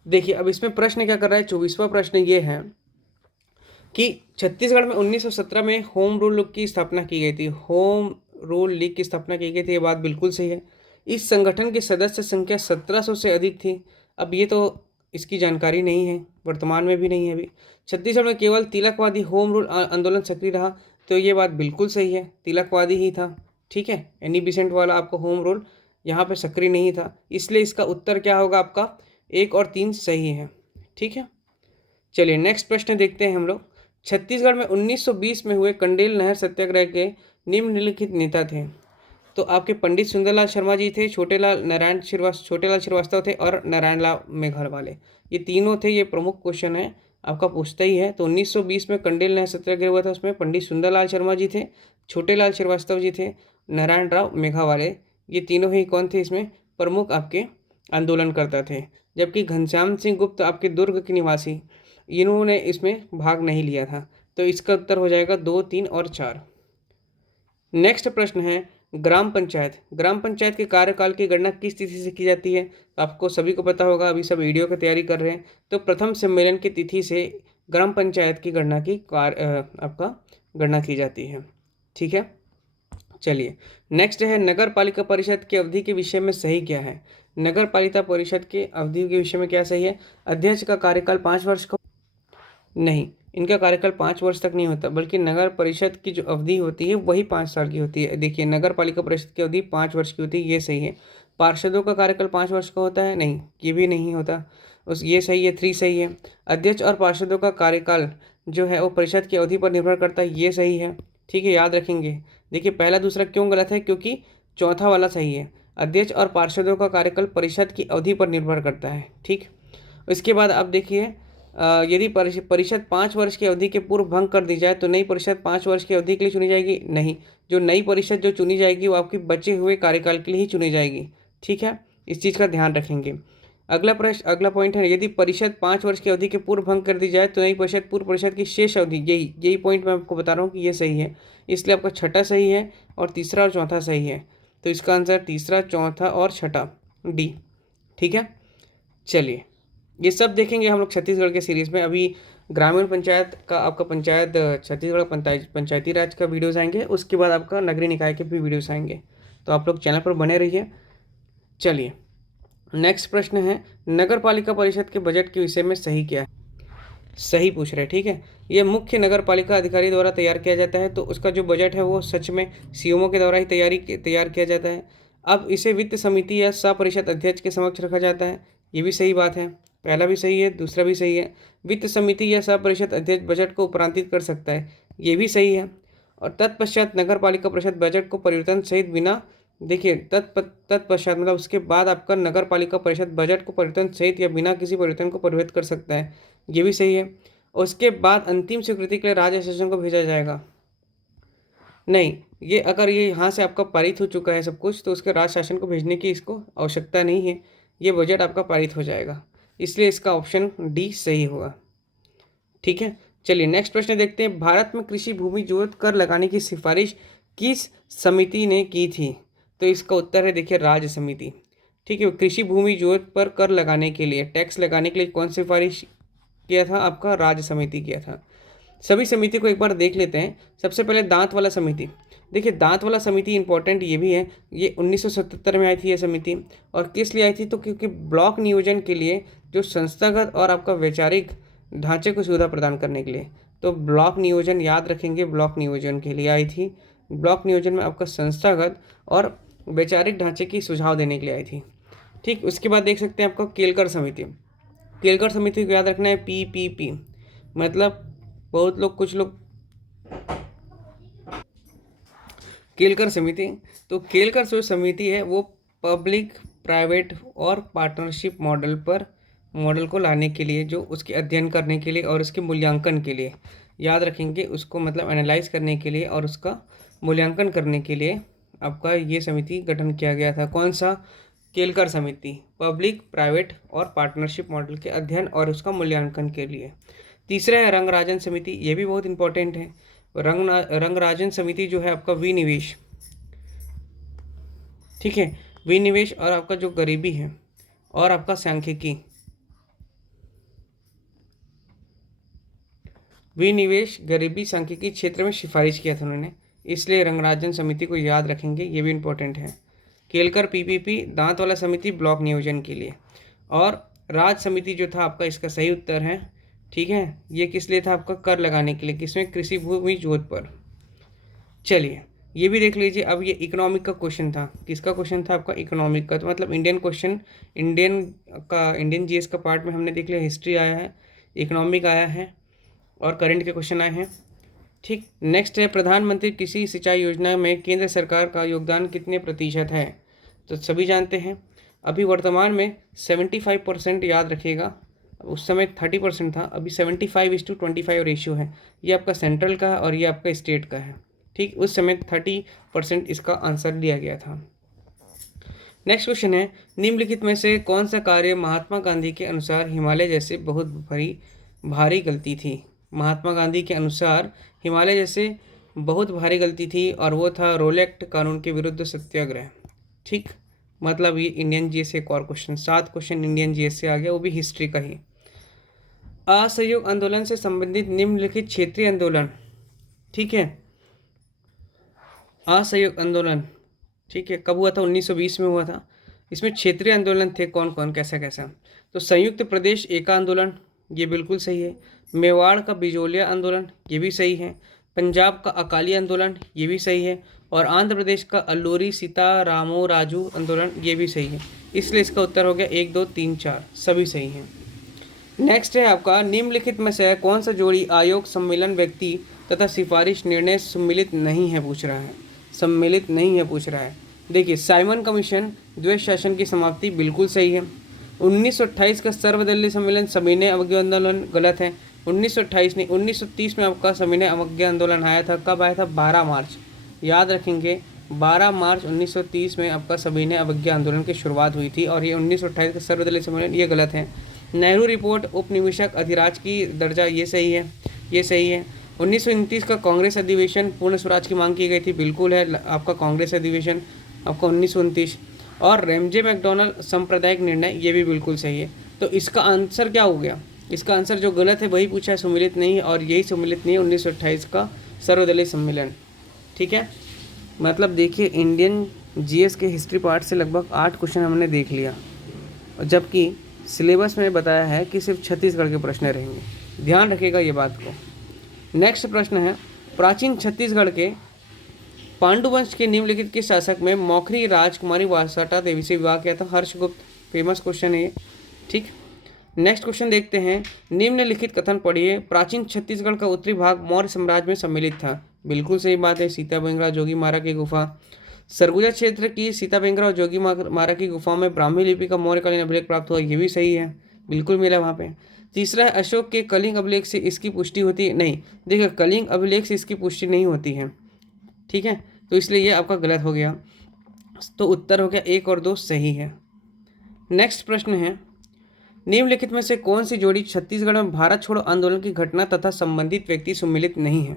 देखिए, अब इसमें प्रश्न क्या कर रहा है? 24वां प्रश्न ये है कि छत्तीसगढ़ में 1917 में होम रूल लीग की स्थापना की गई थी। होम रूल लीग की स्थापना की गई थी, ये बात बिल्कुल सही है। इस संगठन की सदस्य संख्या 1700 से अधिक थी। अब ये तो इसकी जानकारी नहीं है, वर्तमान में भी नहीं है अभी। छत्तीसगढ़ में केवल तिलकवादी होम रूल आंदोलन सक्रिय रहा, तो ये बात बिल्कुल सही है, तिलकवादी ही था। ठीक है, एनी बिसेंट वाला आपका होम रूल यहाँ पे सक्रिय नहीं था, इसलिए इसका उत्तर क्या होगा? आपका 1 और 3 सही है। ठीक है, चलिए नेक्स्ट प्रश्न देखते हैं हम लोग। छत्तीसगढ़ में 1920 में हुए कंडेल नहर सत्याग्रह के निम्नलिखित नेता थे। तो आपके पंडित सुंदरलाल शर्मा जी थे, छोटेलाल श्रीवास्तव थे और नारायण लाल मेघरवाले, ये तीनों थे। ये प्रमुख क्वेश्चन है, आपका पूछता ही है। तो 1920 में कंडेल नहर सत्याग्रह हुआ था, उसमें पंडित सुंदरलाल शर्मा जी थे, छोटेलाल श्रीवास्तव जी थे, नारायण राव मेघावाले, ये तीनों ही कौन थे? इसमें प्रमुख आपके आंदोलनकर्ता थे। जबकि घनश्याम सिंह गुप्त आपके दुर्ग के निवासी, इन्होंने इसमें भाग नहीं लिया था। तो इसका उत्तर हो जाएगा 2, 3 और 4। नेक्स्ट प्रश्न है, ग्राम पंचायत के कार्यकाल की गणना किस तिथि से की जाती है? तो आपको सभी को पता होगा, अभी सब वीडियो की तैयारी कर रहे हैं। तो प्रथम सम्मेलन की तिथि से ग्राम पंचायत की गणना की आपका गणना की जाती है। ठीक है, चलिए नेक्स्ट है, नगर पालिका परिषद की अवधि के विषय में सही क्या है? नगर पालिका परिषद के अवधि के विषय में क्या सही है? अध्यक्ष का कार्यकाल 5 वर्ष का नहीं, इनका कार्यकाल 5 वर्ष तक नहीं होता, बल्कि नगर परिषद की जो अवधि होती है वही 5 साल की होती है। देखिए, नगर पालिका परिषद की अवधि 5 वर्ष की होती है, ये सही है। पार्षदों का कार्यकाल 5 वर्ष का होता है, नहीं, ये भी नहीं होता, ये सही है, 3 सही है। अध्यक्ष और पार्षदों का कार्यकाल जो है वो परिषद की अवधि पर निर्भर करता है, ये सही है। ठीक है, याद रखेंगे। देखिए, पहला दूसरा क्यों गलत है? क्योंकि चौथा वाला सही है। अध्यक्ष और पार्षदों का कार्यकाल परिषद की अवधि पर निर्भर करता है। ठीक, इसके बाद आप देखिए, यदि परिषद 5 वर्ष की अवधि के पूर्व भंग कर दी जाए तो नई परिषद 5 वर्ष की अवधि के लिए चुनी जाएगी? नहीं, जो नई परिषद जो चुनी जाएगी वो आपकी बचे हुए कार्यकाल के लिए ही चुनी जाएगी। ठीक है, इस चीज़ का ध्यान रखेंगे। अगला पॉइंट है, यदि परिषद 5 वर्ष की अवधि के पूर्व भंग कर दी जाए तो नई परिषद पूर्व परिषद की शेष अवधि, यही पॉइंट मैं आपको बता रहा हूँ कि ये सही है, इसलिए आपका छठा सही है और तीसरा और चौथा सही है। तो इसका आंसर तीसरा, चौथा और छठा, डी। ठीक है, चलिए ये सब देखेंगे हम लोग छत्तीसगढ़ के सीरीज़ में। अभी ग्रामीण पंचायत का आपका पंचायत छत्तीसगढ़ पंचायती राज का वीडियोज़ आएंगे, उसके बाद आपका नगरीय निकाय के भी वीडियोज़ आएंगे, तो आप लोग चैनल पर बने रहिए। चलिए नेक्स्ट प्रश्न है, नगर पालिका परिषद के बजट के विषय में सही क्या है? सही पूछ रहे हैं। ठीक है, ये मुख्य नगर पालिका अधिकारी द्वारा तैयार किया जाता है, तो उसका जो बजट है वो सच में सीएमओ के द्वारा ही तैयार किया जाता है। अब इसे वित्त समिति या सपरिषद अध्यक्ष के समक्ष रखा जाता है, ये भी सही बात है, पहला भी सही है, दूसरा भी सही है। वित्त समिति या सपरिषद अध्यक्ष बजट को उपरांतित कर सकता है, ये भी सही है। और तत्पश्चात नगर पालिका परिषद बजट को परिवर्तन सहित बिना, देखिए तत्पश्चात मतलब उसके बाद आपका नगर पालिका परिषद बजट को परिवर्तन सहित या बिना किसी परिवर्तन को परिवर्तित कर सकता है, ये भी सही है। उसके बाद अंतिम स्वीकृति के लिए राज्य शासन को भेजा जाएगा, नहीं, ये अगर ये यहाँ से आपका पारित हो चुका है सब कुछ तो उसके राज्य शासन को भेजने की इसको आवश्यकता नहीं है, ये बजट आपका पारित हो जाएगा, इसलिए इसका ऑप्शन डी सही होगा। ठीक है, चलिए नेक्स्ट प्रश्न देखते हैं, भारत में कृषि भूमि जोत कर लगाने की सिफारिश किस समिति ने की थी? तो इसका उत्तर है देखिए राज्य समिति। ठीक है, कृषि भूमि जोत पर कर लगाने के लिए, टैक्स लगाने के लिए कौन सिफारिश किया था? आपका राज्य समिति किया था। सभी समिति को एक बार देख लेते हैं। सबसे पहले दांत वाला समिति, देखिए दांत वाला समिति इंपॉर्टेंट ये भी है, ये 1977 में आई थी ये समिति, और किस लिए आई थी? तो क्योंकि ब्लॉक नियोजन के लिए जो संस्थागत और आपका वैचारिक ढांचे को सुविधा प्रदान करने के लिए, तो ब्लॉक नियोजन याद रखेंगे, ब्लॉक नियोजन के लिए आई थी। ब्लॉक नियोजन में आपका संस्थागत और वैचारिक ढांचे की सुझाव देने के लिए आई थी। ठीक, उसके बाद देख सकते हैं आपका केलकर समिति। केलकर समिति को याद रखना है PPP, मतलब बहुत लोग कुछ लोग केलकर समिति, तो केलकर जो समिति है वो पब्लिक प्राइवेट और पार्टनरशिप मॉडल को लाने के लिए, जो उसके अध्ययन करने के लिए और उसके मूल्यांकन के लिए, याद रखेंगे उसको, मतलब एनालाइज करने के लिए और उसका मूल्यांकन करने के लिए आपका ये समिति गठन किया गया था। कौन सा? केलकर समिति, पब्लिक प्राइवेट और पार्टनरशिप मॉडल के अध्ययन और उसका मूल्यांकन के लिए। तीसरा है रंगराजन समिति, ये भी बहुत इंपॉर्टेंट है। रंगराजन समिति जो है आपका विनिवेश, ठीक है, विनिवेश और आपका जो गरीबी है और आपका सांख्यिकी, विनिवेश गरीबी सांख्यिकी क्षेत्र में सिफारिश किया था उन्होंने, इसलिए रंगराजन समिति को याद रखेंगे, ये भी इंपॉर्टेंट है। केलकर PPP, दांत वाला समिति ब्लॉक नियोजन के लिए, और राज समिति जो था आपका, इसका सही उत्तर है। ठीक है, ये किस लिए था? आपका कर लगाने के लिए, किसमें? कृषि भूमि जोत पर। चलिए ये भी देख लीजिए। अब ये इकोनॉमिक का क्वेश्चन था, किसका क्वेश्चन था? आपका इकोनॉमिक का, तो मतलब इंडियन क्वेश्चन, इंडियन GS का पार्ट में हमने देख लिया, हिस्ट्री आया है, इकोनॉमिक आया है और करंट के क्वेश्चन आए हैं। ठीक, नेक्स्ट है प्रधानमंत्री कृषि सिंचाई योजना में केंद्र सरकार का योगदान कितने प्रतिशत है? तो सभी जानते हैं, अभी वर्तमान में 75% याद रखिएगा, उस समय 30% था, अभी 75:25 रेशियो है। ये आपका सेंट्रल का है और ये आपका स्टेट का है। ठीक, उस समय 30% इसका आंसर दिया गया था। नेक्स्ट क्वेश्चन है, निम्नलिखित में से कौन सा कार्य महात्मा गांधी के अनुसार हिमालय जैसे बहुत भारी गलती थी? महात्मा गांधी के अनुसार हिमालय जैसे बहुत भारी गलती थी, और वो था रोलेक्ट कानून के विरुद्ध सत्याग्रह। ठीक, मतलब ये इंडियन GS से एक और क्वेश्चन, 7 क्वेश्चन इंडियन GS से आ गया, वो भी हिस्ट्री का ही। असहयोग आंदोलन से संबंधित निम्नलिखित क्षेत्रीय आंदोलन, ठीक है, असहयोग आंदोलन, ठीक है, कब हुआ था? 1920 में हुआ था। इसमें क्षेत्रीय आंदोलन थे कौन कौन, कैसा कैसा? तो संयुक्त प्रदेश एका आंदोलन, ये बिल्कुल सही है। मेवाड़ का बिजोलिया आंदोलन, ये भी सही है। पंजाब का अकाली आंदोलन, ये भी सही है। और आंध्र प्रदेश का अल्लूरी सीतारामोराजू आंदोलन, ये भी सही है। इसलिए इसका उत्तर हो गया 1, 2, 3, 4 सभी सही हैं। नेक्स्ट है आपका, निम्नलिखित में से कौन सा जोड़ी आयोग सम्मेलन व्यक्ति तथा सिफारिश निर्णय सम्मिलित नहीं है पूछ रहा है, सम्मिलित नहीं है पूछ रहा है। देखिए साइमन कमीशन, द्वैध शासन की समाप्ति, बिल्कुल सही है। 1928 का सर्वदलीय सम्मेलन सविनय अवज्ञा आंदोलन गलत है। 1928 नहीं, 1930 में आपका सविनय अवज्ञा आंदोलन आया था। कब आया था? 12 मार्च। याद रखेंगे, 12 मार्च 1930 में आपका सविनय अवज्ञा आंदोलन की शुरुआत हुई थी। और ये 1928 का सर्वदलीय सम्मेलन, ये गलत है। नेहरू रिपोर्ट उपनिवेशक अधिराज की दर्जा, ये सही है, ये सही है। 1929 का कांग्रेस अधिवेशन पूर्ण स्वराज की मांग की गई थी, बिल्कुल है आपका कांग्रेस अधिवेशन आपका 1929। और रैमजे मैकडॉनल्ड सांप्रदायिक निर्णय, ये भी बिल्कुल सही है। तो इसका आंसर क्या हो गया? इसका आंसर जो गलत है वही पूछा है, सम्मिलित नहीं है। और यही सम्मिलित नहीं है 1928 का सर्वदलीय सम्मेलन। ठीक है, मतलब देखिए इंडियन जीएस के हिस्ट्री पार्ट से लगभग 8 क्वेश्चन हमने देख लिया, जबकि सिलेबस में बताया है कि सिर्फ छत्तीसगढ़ के प्रश्न रहेंगे। ध्यान रखिएगा ये बात को। नेक्स्ट प्रश्न है, प्राचीन छत्तीसगढ़ के पांडुवंश के निम्नलिखित किस शासक में मौखरी राजकुमारी वासटा देवी से विवाह किया था? हर्षगुप्त। फेमस क्वेश्चन है ये। ठीक, नेक्स्ट क्वेश्चन देखते हैं। निम्नलिखित कथन पढ़िए। प्राचीन छत्तीसगढ़ का उत्तरी भाग मौर्य साम्राज्य में सम्मिलित था, बिल्कुल सही बात है। सीता बेंगरा, जोगी मारा की गुफा। सरगुजा क्षेत्र की सीता बेंगरा और जोगी मारा की गुफाओं में ब्राह्मी लिपि का मौर्यकालीन अभिलेख प्राप्त हुआ, ये भी सही है, बिल्कुल मिला वहाँ पे। तीसरा है, अशोक के कलिंग अभिलेख से इसकी पुष्टि होती नहीं। देखिए, कलिंग अभिलेख से इसकी पुष्टि नहीं होती है, ठीक है, तो इसलिए ये आपका गलत हो गया। तो उत्तर हो गया 1 और 2 सही है। नेक्स्ट प्रश्न है, निम्नलिखित में से कौन सी जोड़ी छत्तीसगढ़ में भारत छोड़ो आंदोलन की घटना तथा संबंधित व्यक्ति सम्मिलित नहीं है?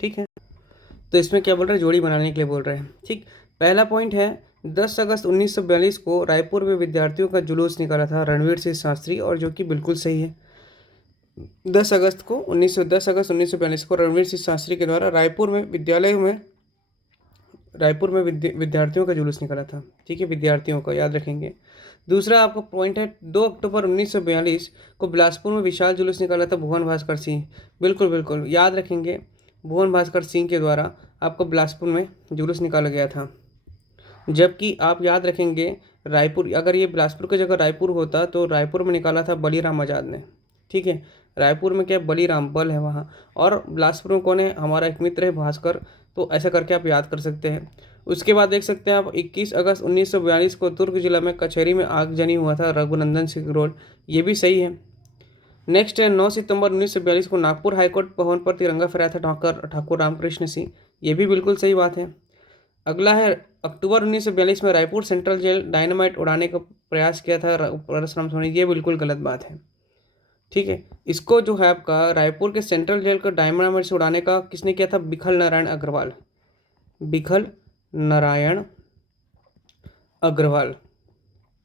ठीक है, तो इसमें क्या बोल रहे हैं? जोड़ी बनाने के लिए बोल रहे हैं। ठीक, पहला पॉइंट है 10 अगस्त 1942 को रायपुर में विद्यार्थियों का जुलूस निकाला था रणवीर सिंह शास्त्री, और जो कि बिल्कुल सही है। 10 अगस्त 1942 को रणवीर सिंह शास्त्री के द्वारा रायपुर में विद्यार्थियों का जुलूस निकाला था। ठीक है, विद्यार्थियों का याद रखेंगे। दूसरा आपका पॉइंट है 2 अक्टूबर 1942 को बिलासपुर में विशाल जुलूस निकाला था भुवन भास्कर सिंह, बिल्कुल बिल्कुल याद रखेंगे। भुवन भास्कर सिंह के द्वारा आपको बिलासपुर में जुलूस निकाला गया था। जबकि आप याद रखेंगे रायपुर, अगर ये बिलासपुर की जगह रायपुर होता तो रायपुर में निकाला था बलीराम आज़ाद ने। ठीक है, रायपुर में क्या बलीराम बल है वहाँ, और बिलासपुर में कौन है? हमारा एक मित्र है भास्कर। तो ऐसा करके आप याद कर सकते हैं। उसके बाद देख सकते हैं आप 21 अगस्त 1942 को दुर्ग जिला में कचहरी में आगजनी हुआ था रघुनंदन सिंगरोल, ये भी सही है। नेक्स्ट है 9 सितंबर 1942 को नागपुर हाईकोर्ट भवन पर तिरंगा फहराया था ठाकुर रामकृष्ण सिंह, ये भी बिल्कुल सही बात है। अगला है अक्टूबर 1942 में रायपुर सेंट्रल जेल डायनामाइट उड़ाने का प्रयास किया था परशुराम सोनी, ये बिल्कुल गलत बात है। ठीक है, इसको जो है आपका रायपुर के सेंट्रल जेल को डायनामाइट से उड़ाने का किसने किया था? बिखल नारायण अग्रवाल, बिखल नारायण अग्रवाल।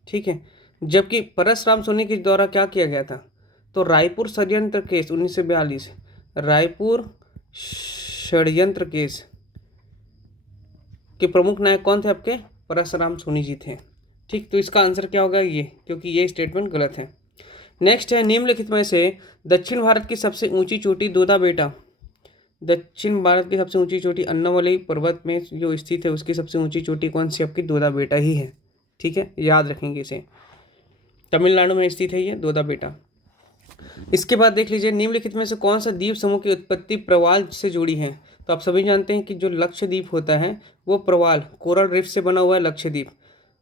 ठीक है, जबकि परशुराम सोनी के द्वारा क्या किया गया था? तो रायपुर षड्यंत्र केस 1942, रायपुर षड्यंत्र केस के प्रमुख नायक कौन थे आपके? परशुराम सोनी जी थे। ठीक, तो इसका आंसर क्या होगा? ये, क्योंकि ये स्टेटमेंट गलत है। नेक्स्ट है निम्नलिखित में से दक्षिण भारत की सबसे ऊंची चोटी दोदा बेटा, दक्षिण भारत की सबसे ऊंची चोटी अन्नामलई पर्वत में जो स्थित है उसकी सबसे ऊंची चोटी कौन सी? आपकी दोदा बेटा ही है। ठीक है, याद रखेंगे इसे, तमिलनाडु में स्थित है ये दोदा बेटा। इसके बाद देख लीजिए, निम्नलिखित में से कौन सा द्वीप समूह की उत्पत्ति प्रवाल से जुड़ी है? तो आप सभी जानते हैं कि जो लक्षद्वीप होता है वो प्रवाल कोरल रिफ से बना हुआ है लक्षद्वीप,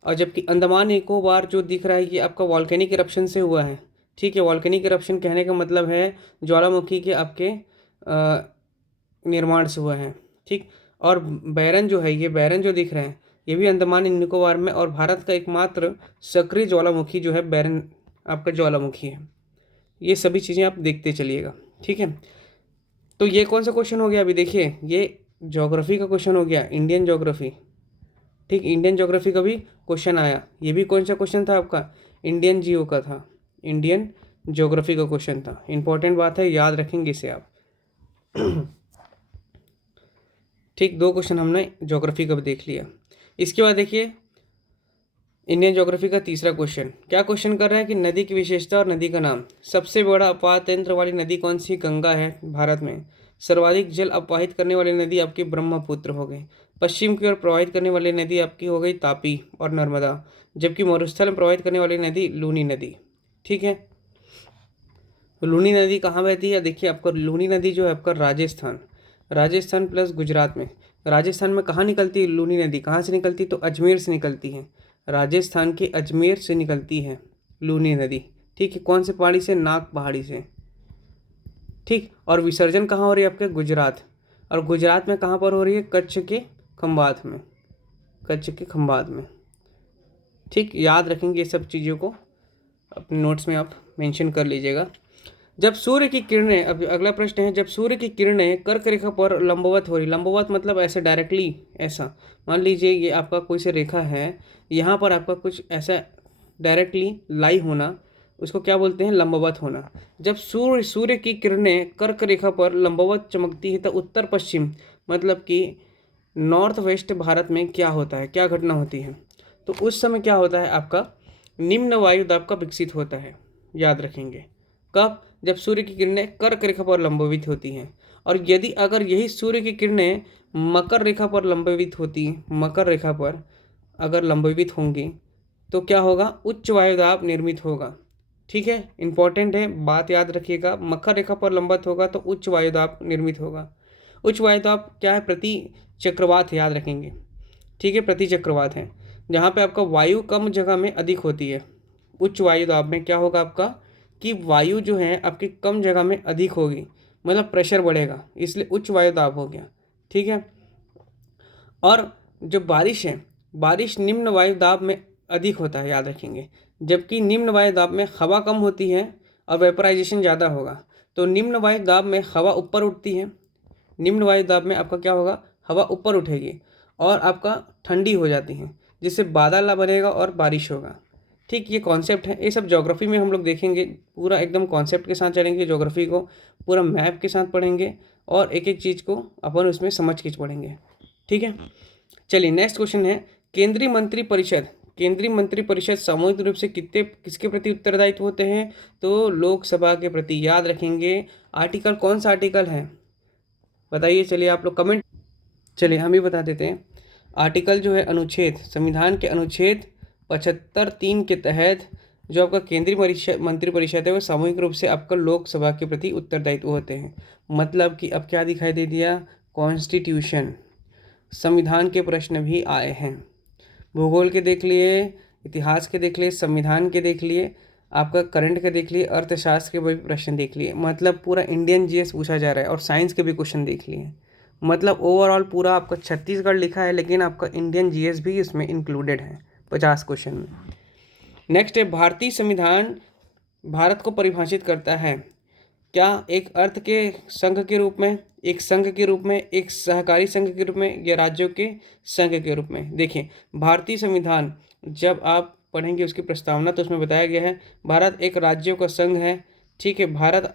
और जबकि अंडमान निकोबार जो दिख रहा है ये आपका वॉल्केनिक इरप्शन से हुआ है। ठीक है, वॉल्केनिक इरप्शन कहने का मतलब है ज्वालामुखी के आपके निर्माण से हुआ है। ठीक, और बैरन जो है, ये बैरन जो दिख रहे हैं ये भी अंडमान निकोबार में, और भारत का एकमात्र सक्रिय ज्वालामुखी जो है बैरन आपका ज्वालामुखी है। ये सभी चीज़ें आप देखते चलिएगा। ठीक है, तो ये कौन सा क्वेश्चन हो गया? अभी देखिए, ये ज्योग्राफी का क्वेश्चन हो गया, इंडियन ज्योग्राफी। ठीक, इंडियन ज्योग्राफी का भी क्वेश्चन आया। ये भी कौन सा क्वेश्चन था आपका? इंडियन जियो का था, इंडियन ज्योग्राफी का क्वेश्चन था। इंपॉर्टेंट बात है, याद रखेंगे इसे आप। ठीक, 2 क्वेश्चन हमने ज्योग्राफी का भी देख लिया। इसके बाद देखिए इंडियन ज्योग्राफी का तीसरा क्वेश्चन, क्या क्वेश्चन कर रहा है कि नदी की विशेषता और नदी का नाम। सबसे बड़ा अपार तंत्र वाली नदी कौन सी? गंगा है भारत में। सर्वाधिक जल अपवाहित करने वाली नदी आपकी ब्रह्मपुत्र हो गई। पश्चिम की ओर प्रवाहित करने वाली नदी आपकी हो गई तापी और नर्मदा, जबकि मरुस्थल में प्रवाहित करने वाली नदी लूनी नदी। ठीक है, लूनी नदी कहाँ बहती है? देखिए आपका लूनी नदी जो है आपका राजस्थान प्लस गुजरात में। राजस्थान में कहाँ निकलती है लूनी नदी? कहाँ से निकलती? तो अजमेर से निकलती है, राजस्थान के अजमेर से निकलती है लूनी नदी। ठीक है, कौन से पहाड़ी से? नाग पहाड़ी से। ठीक, और विसर्जन कहाँ हो रही है आपके? गुजरात। और गुजरात में कहाँ पर हो रही है? कच्छ के खंबात में, कच्छ के खंबात में। ठीक, याद रखेंगे ये सब चीज़ों को, अपने नोट्स में आप मेंशन कर लीजिएगा। जब सूर्य की किरणें, अब अगला प्रश्न है, जब सूर्य की किरणें कर्क रेखा पर लंबवत हो रही, लंबवत मतलब ऐसे डायरेक्टली ऐसा, मान लीजिए ये आपका कोई सी रेखा है, यहाँ पर आपका कुछ ऐसा डायरेक्टली लाई होना, उसको क्या बोलते हैं? लंबवत होना। जब सूर्य की किरणें कर्क रेखा पर लंबवत चमकती है तो उत्तर पश्चिम मतलब कि नॉर्थ वेस्ट भारत में क्या होता है, क्या घटना होती है? तो उस समय क्या होता है आपका? निम्न वायुदाब का विकसित होता है। याद रखेंगे कब? जब सूर्य की किरणें कर्क रेखा पर लंबवित होती हैं। और यदि अगर यही सूर्य की किरणें मकर रेखा पर लंबवित होती, मकर रेखा पर अगर लंबवित होंगी तो क्या होगा? उच्च वायुदाब निर्मित होगा। ठीक है, इंपॉर्टेंट है, बात याद रखिएगा। मकर रेखा पर लंबवत होगा तो उच्च वायुदाब निर्मित होगा। उच्च वायुदाब क्या है? प्रति चक्रवात है, याद रखेंगे। ठीक है, प्रति चक्रवात है, जहाँ पे आपका वायु कम जगह में अधिक होती है। उच्च वायुदाब में क्या होगा आपका? कि वायु जो है आपकी कम जगह में अधिक होगी, मतलब प्रेशर बढ़ेगा, इसलिए उच्च वायुदाब हो गया। ठीक है, और जो बारिश है, बारिश निम्न वायुदाब में अधिक होता है, याद रखेंगे। जबकि निम्न वायुदाब में हवा कम होती है और वेपराइजेशन ज़्यादा होगा। तो निम्न वायुदाब में हवा ऊपर उठती है, निम्न वायुदाब में आपका क्या होगा? हवा ऊपर उठेगी और आपका ठंडी हो जाती है, जिससे बादल बनेगा और बारिश होगा। ठीक, ये कॉन्सेप्ट है, ये सब ज्योग्राफी में हम लोग देखेंगे, पूरा एकदम कॉन्सेप्ट के साथ चलेंगे, ज्योग्राफी को पूरा मैप के साथ पढ़ेंगे और एक एक चीज़ को अपन उसमें समझ के पढ़ेंगे। ठीक है, चलिए नेक्स्ट क्वेश्चन है, केंद्रीय मंत्रिपरिषद, केंद्रीय मंत्रिपरिषद सामूहिक रूप से कितने किसके प्रति उत्तरदायित्व होते हैं? तो लोकसभा के प्रति। याद रखेंगे। आर्टिकल कौन सा आर्टिकल है बताइए, चलिए आप लोग कमेंट, चलिए हम ही बता देते हैं। आर्टिकल जो है अनुच्छेद, संविधान के अनुच्छेद 75(3) के तहत जो आपका केंद्रीय मंत्रिपरिषद है वो सामूहिक रूप से आपका लोकसभा के प्रति उत्तरदायित्व होते हैं। मतलब कि अब क्या दिखाई दे दिया? कॉन्स्टिट्यूशन, संविधान के प्रश्न भी आए हैं। भूगोल के देख लिए, इतिहास के देख लिए, संविधान के देख लिए, आपका करंट के देख लिए, अर्थशास्त्र के भी प्रश्न देख लिए। मतलब पूरा इंडियन जीएस पूछा जा रहा है और साइंस के भी क्वेश्चन देख लिए। मतलब ओवरऑल पूरा आपका छत्तीसगढ़ लिखा है, लेकिन आपका इंडियन जीएस भी इसमें इंक्लूडेड है 50 क्वेश्चन में। नेक्स्ट है, भारतीय संविधान भारत को परिभाषित करता है क्या? एक अर्थ के संघ के रूप में, एक संघ के रूप में, एक सहकारी संघ के रूप में, या राज्यों के संघ के रूप में? देखिए, भारतीय संविधान जब आप पढ़ेंगे उसकी प्रस्तावना तो उसमें बताया गया है भारत एक राज्यों का संघ है। ठीक है, भारत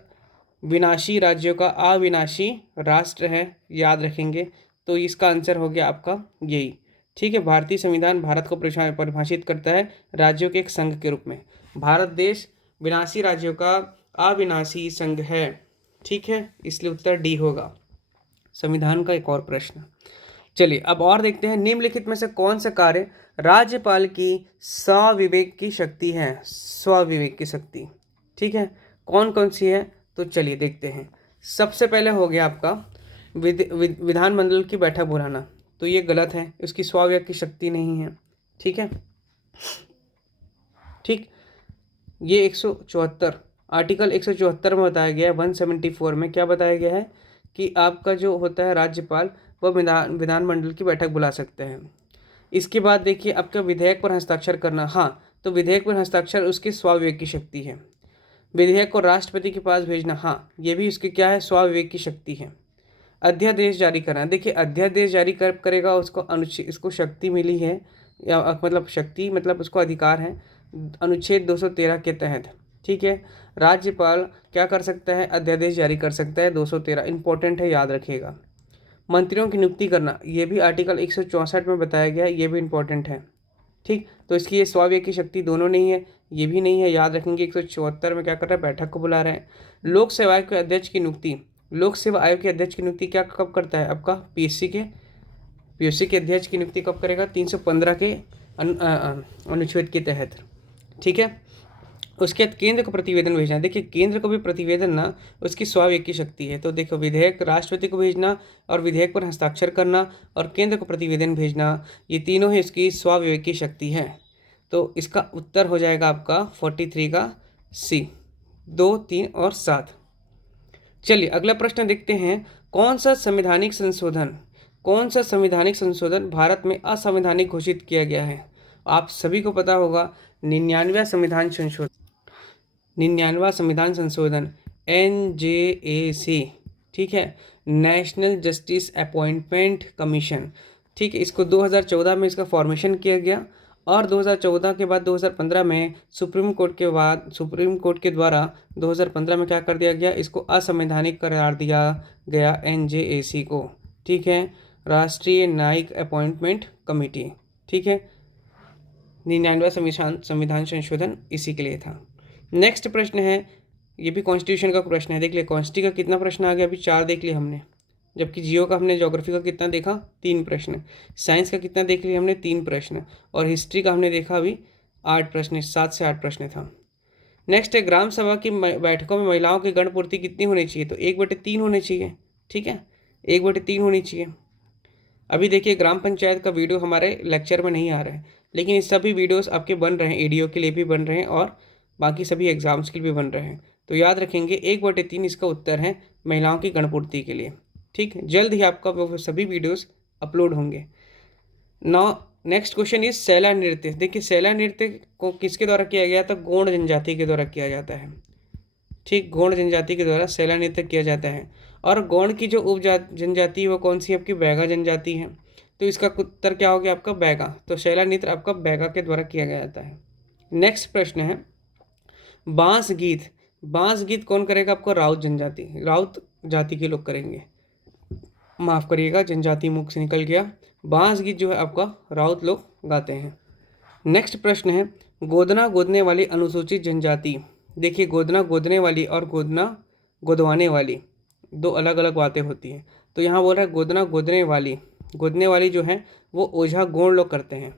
विनाशी राज्यों का अविनाशी राष्ट्र है, याद रखेंगे। तो इसका आंसर हो गया आपका यही। ठीक है, भारतीय संविधान भारत को परिभाषित करता है राज्यों के एक संघ के रूप में। भारत देश विनाशी राज्यों का अविनाशी संघ है। ठीक है, इसलिए उत्तर डी होगा संविधान का। एक और प्रश्न, चलिए अब और देखते हैं, निम्नलिखित में से कौन सा कार्य राज्यपाल की स्वविवेक की शक्ति है? स्वविवेक की शक्ति, ठीक है, कौन कौन सी है? तो चलिए देखते हैं। सबसे पहले हो गया आपका विधानमंडल की बैठक बुलाना, तो ये गलत है, उसकी स्वविवेक की शक्ति नहीं है। ठीक है, ठीक, ये 174 आर्टिकल 174 में बताया गया है, 174 में क्या बताया गया है कि आपका जो होता है राज्यपाल वह विधानमंडल की बैठक बुला सकते हैं। इसके बाद देखिए आपका विधेयक पर हस्ताक्षर करना, हाँ, तो विधेयक पर हस्ताक्षर उसकी स्वविवेक की शक्ति है। विधेयक को राष्ट्रपति के पास भेजना, हाँ, ये भी उसकी क्या है? स्वविवेक की शक्ति है। अध्यादेश जारी करना, देखिए अध्यादेश जारी करेगा उसको इसको शक्ति मिली है, या मतलब शक्ति मतलब उसको अधिकार है अनुच्छेद 213 के तहत। ठीक है, राज्यपाल क्या कर सकता है? अध्यादेश जारी कर सकता है, 213 इंपॉर्टेंट है, याद रखिएगा। मंत्रियों की नियुक्ति करना, ये भी आर्टिकल 164 में बताया गया है, ये भी इंपॉर्टेंट है। ठीक, तो इसकी ये स्वविवेक की शक्ति दोनों नहीं है, ये भी नहीं है, याद रखेंगे। 174 में क्या कर रहा है? बैठक को बुला रहे हैं। लोक सेवा आयोग के अध्यक्ष की नियुक्ति, लोक सेवा आयोग के अध्यक्ष की नियुक्ति क्या कब करता है? आपका पीएससी के अध्यक्ष की नियुक्ति कब करेगा? 315 के अनुच्छेद के तहत। ठीक है, उसके बाद केंद्र को प्रतिवेदन भेजना, देखिए केंद्र को भी प्रतिवेदन ना उसकी स्वविवेक की शक्ति है। तो देखो विधेयक राष्ट्रपति को भेजना और विधेयक पर हस्ताक्षर करना और केंद्र को प्रतिवेदन भेजना, ये तीनों ही इसकी स्वविवेक की शक्ति है। तो इसका उत्तर हो जाएगा आपका 43 का सी, 2, 3 और 7। चलिए अगला प्रश्न देखते हैं। कौन सा संवैधानिक संशोधन भारत में असंवैधानिक घोषित किया गया है? आप सभी को पता होगा 99वां संविधान संशोधन NJAC, ठीक है, नेशनल जस्टिस अपॉइंटमेंट कमीशन, ठीक है। इसको 2014 में इसका फॉर्मेशन किया गया और 2014 के बाद 2015 में सुप्रीम कोर्ट के द्वारा 2015 में क्या कर दिया गया, इसको असंवैधानिक करार दिया गया NJAC को, ठीक है, राष्ट्रीय न्यायिक अपॉइंटमेंट कमेटी, ठीक है। 99वां संविधान संशोधन इसी के लिए था। नेक्स्ट प्रश्न है, ये भी कॉन्स्टिट्यूशन का प्रश्न है। देख लिया कॉन्स्टी का कितना प्रश्न आ गया, अभी 4 देख लिए हमने, जबकि जियो का हमने ज्योग्राफी का कितना देखा, 3 प्रश्न, साइंस का कितना देख लिया हमने, 3 प्रश्न, और हिस्ट्री का हमने देखा अभी 8 प्रश्न, 7 से 8 प्रश्न था। नेक्स्ट है, ग्राम सभा की बैठकों में महिलाओं की गणपूर्ति कितनी होनी चाहिए? तो 1/3 होनी चाहिए, ठीक है, 1/3 होनी चाहिए। अभी देखिए ग्राम पंचायत का वीडियो हमारे लेक्चर में नहीं आ रहा है, लेकिन ये सभी वीडियोस आपके बन रहे हैं, एडीओ के लिए भी बन रहे हैं और बाकी सभी एग्जाम्स के लिए भी बन रहे हैं। तो याद रखेंगे 1/3 इसका उत्तर है महिलाओं की गणपूर्ति के लिए, ठीक है। जल्द ही आपका वो सभी वीडियोस अपलोड होंगे। Now next question is Saila नृत्य। देखिए सैला नृत्य को किसके द्वारा किया गया था? गोंड जनजाति के द्वारा किया जाता है, ठीक, गोंड जनजाति के द्वारा सैला नृत्य किया जाता है। और गोंड की जो जनजाति है वो कौन सी? आपकी बैगा जनजाति है। तो इसका उत्तर क्या हो गया आपका? बैगा। तो सैला नृत्य आपका बैगा के द्वारा किया जाता है। नेक्स्ट प्रश्न है, बांस गीत कौन करेगा आपको? राउत जाति के लोग करेंगे, माफ करिएगा, जनजाति मुख से निकल गया। बांस गीत जो है आपका राउत लोग गाते हैं। नेक्स्ट प्रश्न है, गोदना गोदने वाली अनुसूचित जनजाति। देखिए गोदना गोदने वाली और गोदना गोदवाने वाली 2 अलग अलग बातें होती हैं। तो यहाँ बोल रहा है गोदना गोदने वाली जो है वो ओझा गोंड लोग करते हैं,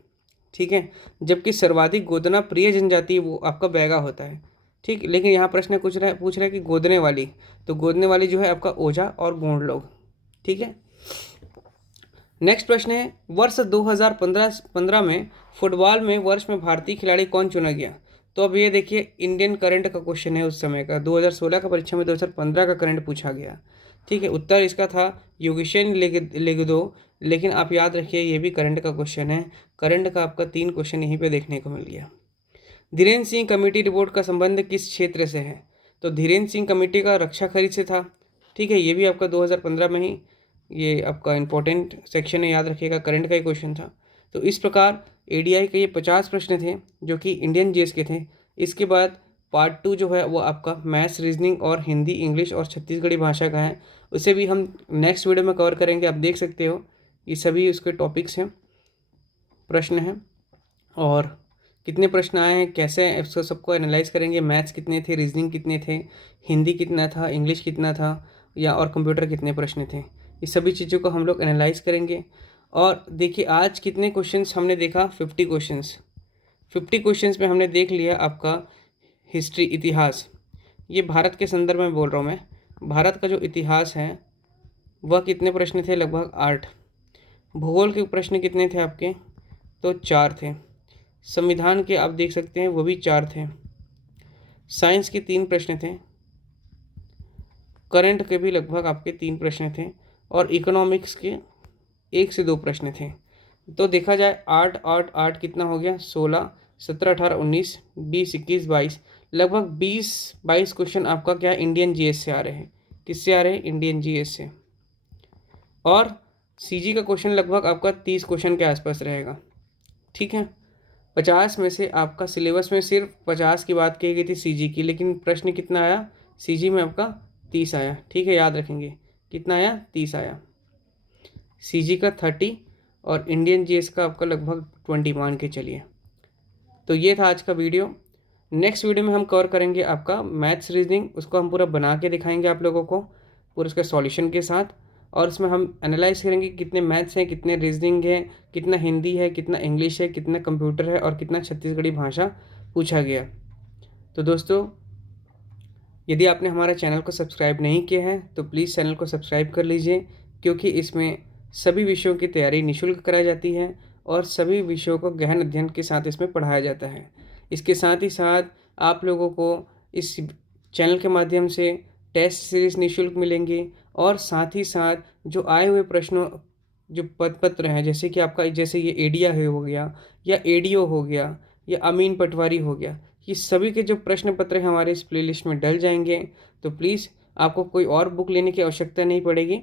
ठीक है, जबकि सर्वाधिक गोदना प्रिय जनजाति वो आपका बैगा होता है, ठीक। लेकिन यहाँ प्रश्न पूछ रहा है कि गोदने वाली, तो गोदने वाली जो है आपका ओझा और गोंड लोग, ठीक है। नेक्स्ट प्रश्न है, वर्ष 2015 में फुटबॉल में वर्ष में भारतीय खिलाड़ी कौन चुना गया? तो अब ये देखिए इंडियन करंट का क्वेश्चन है, उस समय का 2016 का परीक्षा में 2015 का करंट पूछा गया, ठीक है। उत्तर इसका था योगेशन लेगदो, लेकिन आप याद रखिए ये भी करंट का क्वेश्चन है। करंट का आपका 3 क्वेश्चन यहीं पे देखने को मिल गया। धीरेन्द्र सिंह कमेटी रिपोर्ट का संबंध किस क्षेत्र से है? तो धीरेन्द्र सिंह कमेटी का रक्षा खरीद से था, ठीक है। ये भी आपका 2015 में ही ये आपका इंपॉर्टेंट सेक्शन है, याद रखिएगा, करंट का ही क्वेश्चन था। तो इस प्रकार एडीआई के ये 50 प्रश्न थे जो कि इंडियन जीएस के थे। इसके बाद पार्ट 2 जो है वो आपका मैथ्स, रीजनिंग और हिंदी, इंग्लिश और छत्तीसगढ़ी भाषा का है। उसे भी हम नेक्स्ट वीडियो में कवर करेंगे। आप देख सकते हो ये सभी उसके टॉपिक्स हैं, प्रश्न हैं, और कितने प्रश्न आए हैं, कैसे इसको सबको एनालाइज करेंगे। मैथ्स कितने थे, रीजनिंग कितने थे, हिंदी कितना था, इंग्लिश कितना था, या और कंप्यूटर कितने प्रश्न थे, इस सभी चीज़ों को हम लोग एनालाइज करेंगे। और देखिए आज कितने क्वेश्चंस हमने देखा? 50 क्वेश्चंस। 50 क्वेश्चंस में हमने देख लिया आपका हिस्ट्री, इतिहास। ये भारत के संदर्भ में बोल रहा हूँ मैं। भारत का जो इतिहास है वह कितने प्रश्न थे? लगभग 8। भूगोल के प्रश्न कितने थे आपके? तो 4 थे। संविधान के आप देख सकते हैं वो भी 4 थे। साइंस के 3 प्रश्न थे। करंट के भी लगभग आपके 3 प्रश्न थे, और इकोनॉमिक्स के 1 से 2 प्रश्न थे। तो देखा जाए 8 8 8 कितना हो गया? 16, 17, 18, 19, 20, 21, 22, लगभग 20-22 क्वेश्चन आपका क्या इंडियन जीएस से आ रहे हैं। किससे आ रहे हैं? इंडियन जीएस से। और सीजी का क्वेश्चन लगभग आपका 30 क्वेश्चन के आसपास रहेगा, ठीक है। 50 में से आपका सिलेबस में सिर्फ 50 की बात कही गई थी सीजी की, लेकिन प्रश्न कितना आया सीजी में? आपका 30 आया, ठीक है, याद रखेंगे। कितना आया? 30 आया। सीजी का 30 और इंडियन जीएस का आपका लगभग 20 मान के चलिए। तो ये था आज का वीडियो। नेक्स्ट वीडियो में हम कवर करेंगे आपका मैथ्स, रीजनिंग। उसको हम पूरा बना के दिखाएंगे आप लोगों को, पूरा उसका सॉल्यूशन के साथ। और इसमें हम एनालाइज करेंगे कितने मैथ्स हैं, कितने रीजनिंग है, कितना हिंदी है, कितना इंग्लिश है, कितना कंप्यूटर है, और कितना छत्तीसगढ़ी भाषा पूछा गया। तो दोस्तों यदि आपने हमारा चैनल को सब्सक्राइब नहीं किया है तो प्लीज़ चैनल को सब्सक्राइब कर लीजिए, क्योंकि इसमें सभी विषयों की तैयारी निःशुल्क कराई जाती है। और सभी विषयों को गहन अध्ययन के साथ इसमें पढ़ाया जाता है। इसके साथ ही साथ आप लोगों को इस चैनल के माध्यम से टेस्ट सीरीज निःशुल्क मिलेंगे और साथ ही साथ जो आए हुए प्रश्नों जो पत्र हैं, जैसे कि आपका जैसे ये एडिया है हो गया या एडीओ हो गया या अमीन पटवारी हो गया, ये सभी के जो प्रश्न पत्र हैं हमारे इस प्लेलिस्ट में डल जाएंगे। तो प्लीज़ आपको कोई और बुक लेने की आवश्यकता नहीं पड़ेगी,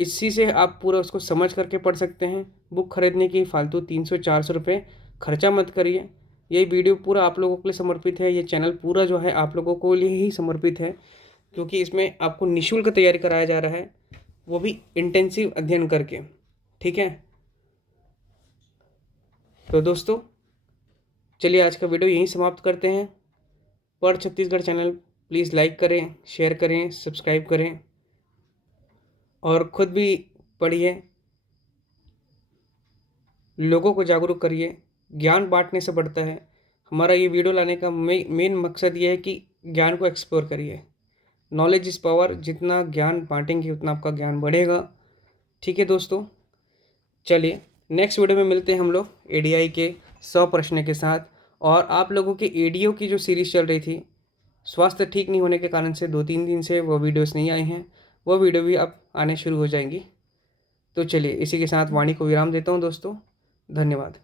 इसी से आप पूरा उसको समझ करके पढ़ सकते हैं। बुक खरीदने की फालतू 300-400 रुपये खर्चा मत करिए। ये वीडियो पूरा आप लोगों के लिए समर्पित है, ये चैनल पूरा जो है आप लोगों के लिए ही समर्पित है, क्योंकि इसमें आपको निःशुल्क तैयारी कराया जा रहा है, वो भी इंटेंसिव अध्ययन करके। ठीक है, तो दोस्तों चलिए आज का वीडियो यहीं समाप्त करते हैं। पढ़ छत्तीसगढ़ चैनल प्लीज़ लाइक करें, शेयर करें, सब्सक्राइब करें और ख़ुद भी पढ़िए, लोगों को जागरूक करिए। ज्ञान बांटने से बढ़ता है। हमारा ये वीडियो लाने का मेन मकसद ये है कि ज्ञान को एक्सप्लोर करिए। नॉलेज इज़ पावर, जितना ज्ञान बांटेंगे उतना आपका ज्ञान बढ़ेगा। ठीक है दोस्तों, चलिए नेक्स्ट वीडियो में मिलते हैं हम लोग एडीआई के 100 प्रश्न के साथ। और आप लोगों के एडीओ की जो सीरीज़ चल रही थी, स्वास्थ्य ठीक नहीं होने के कारण से 2-3 दिन से वो वीडियोस नहीं आए हैं, वो वीडियो भी अब आने शुरू हो जाएंगी। तो चलिए इसी के साथ वाणी को विराम देता हूँ दोस्तों, धन्यवाद।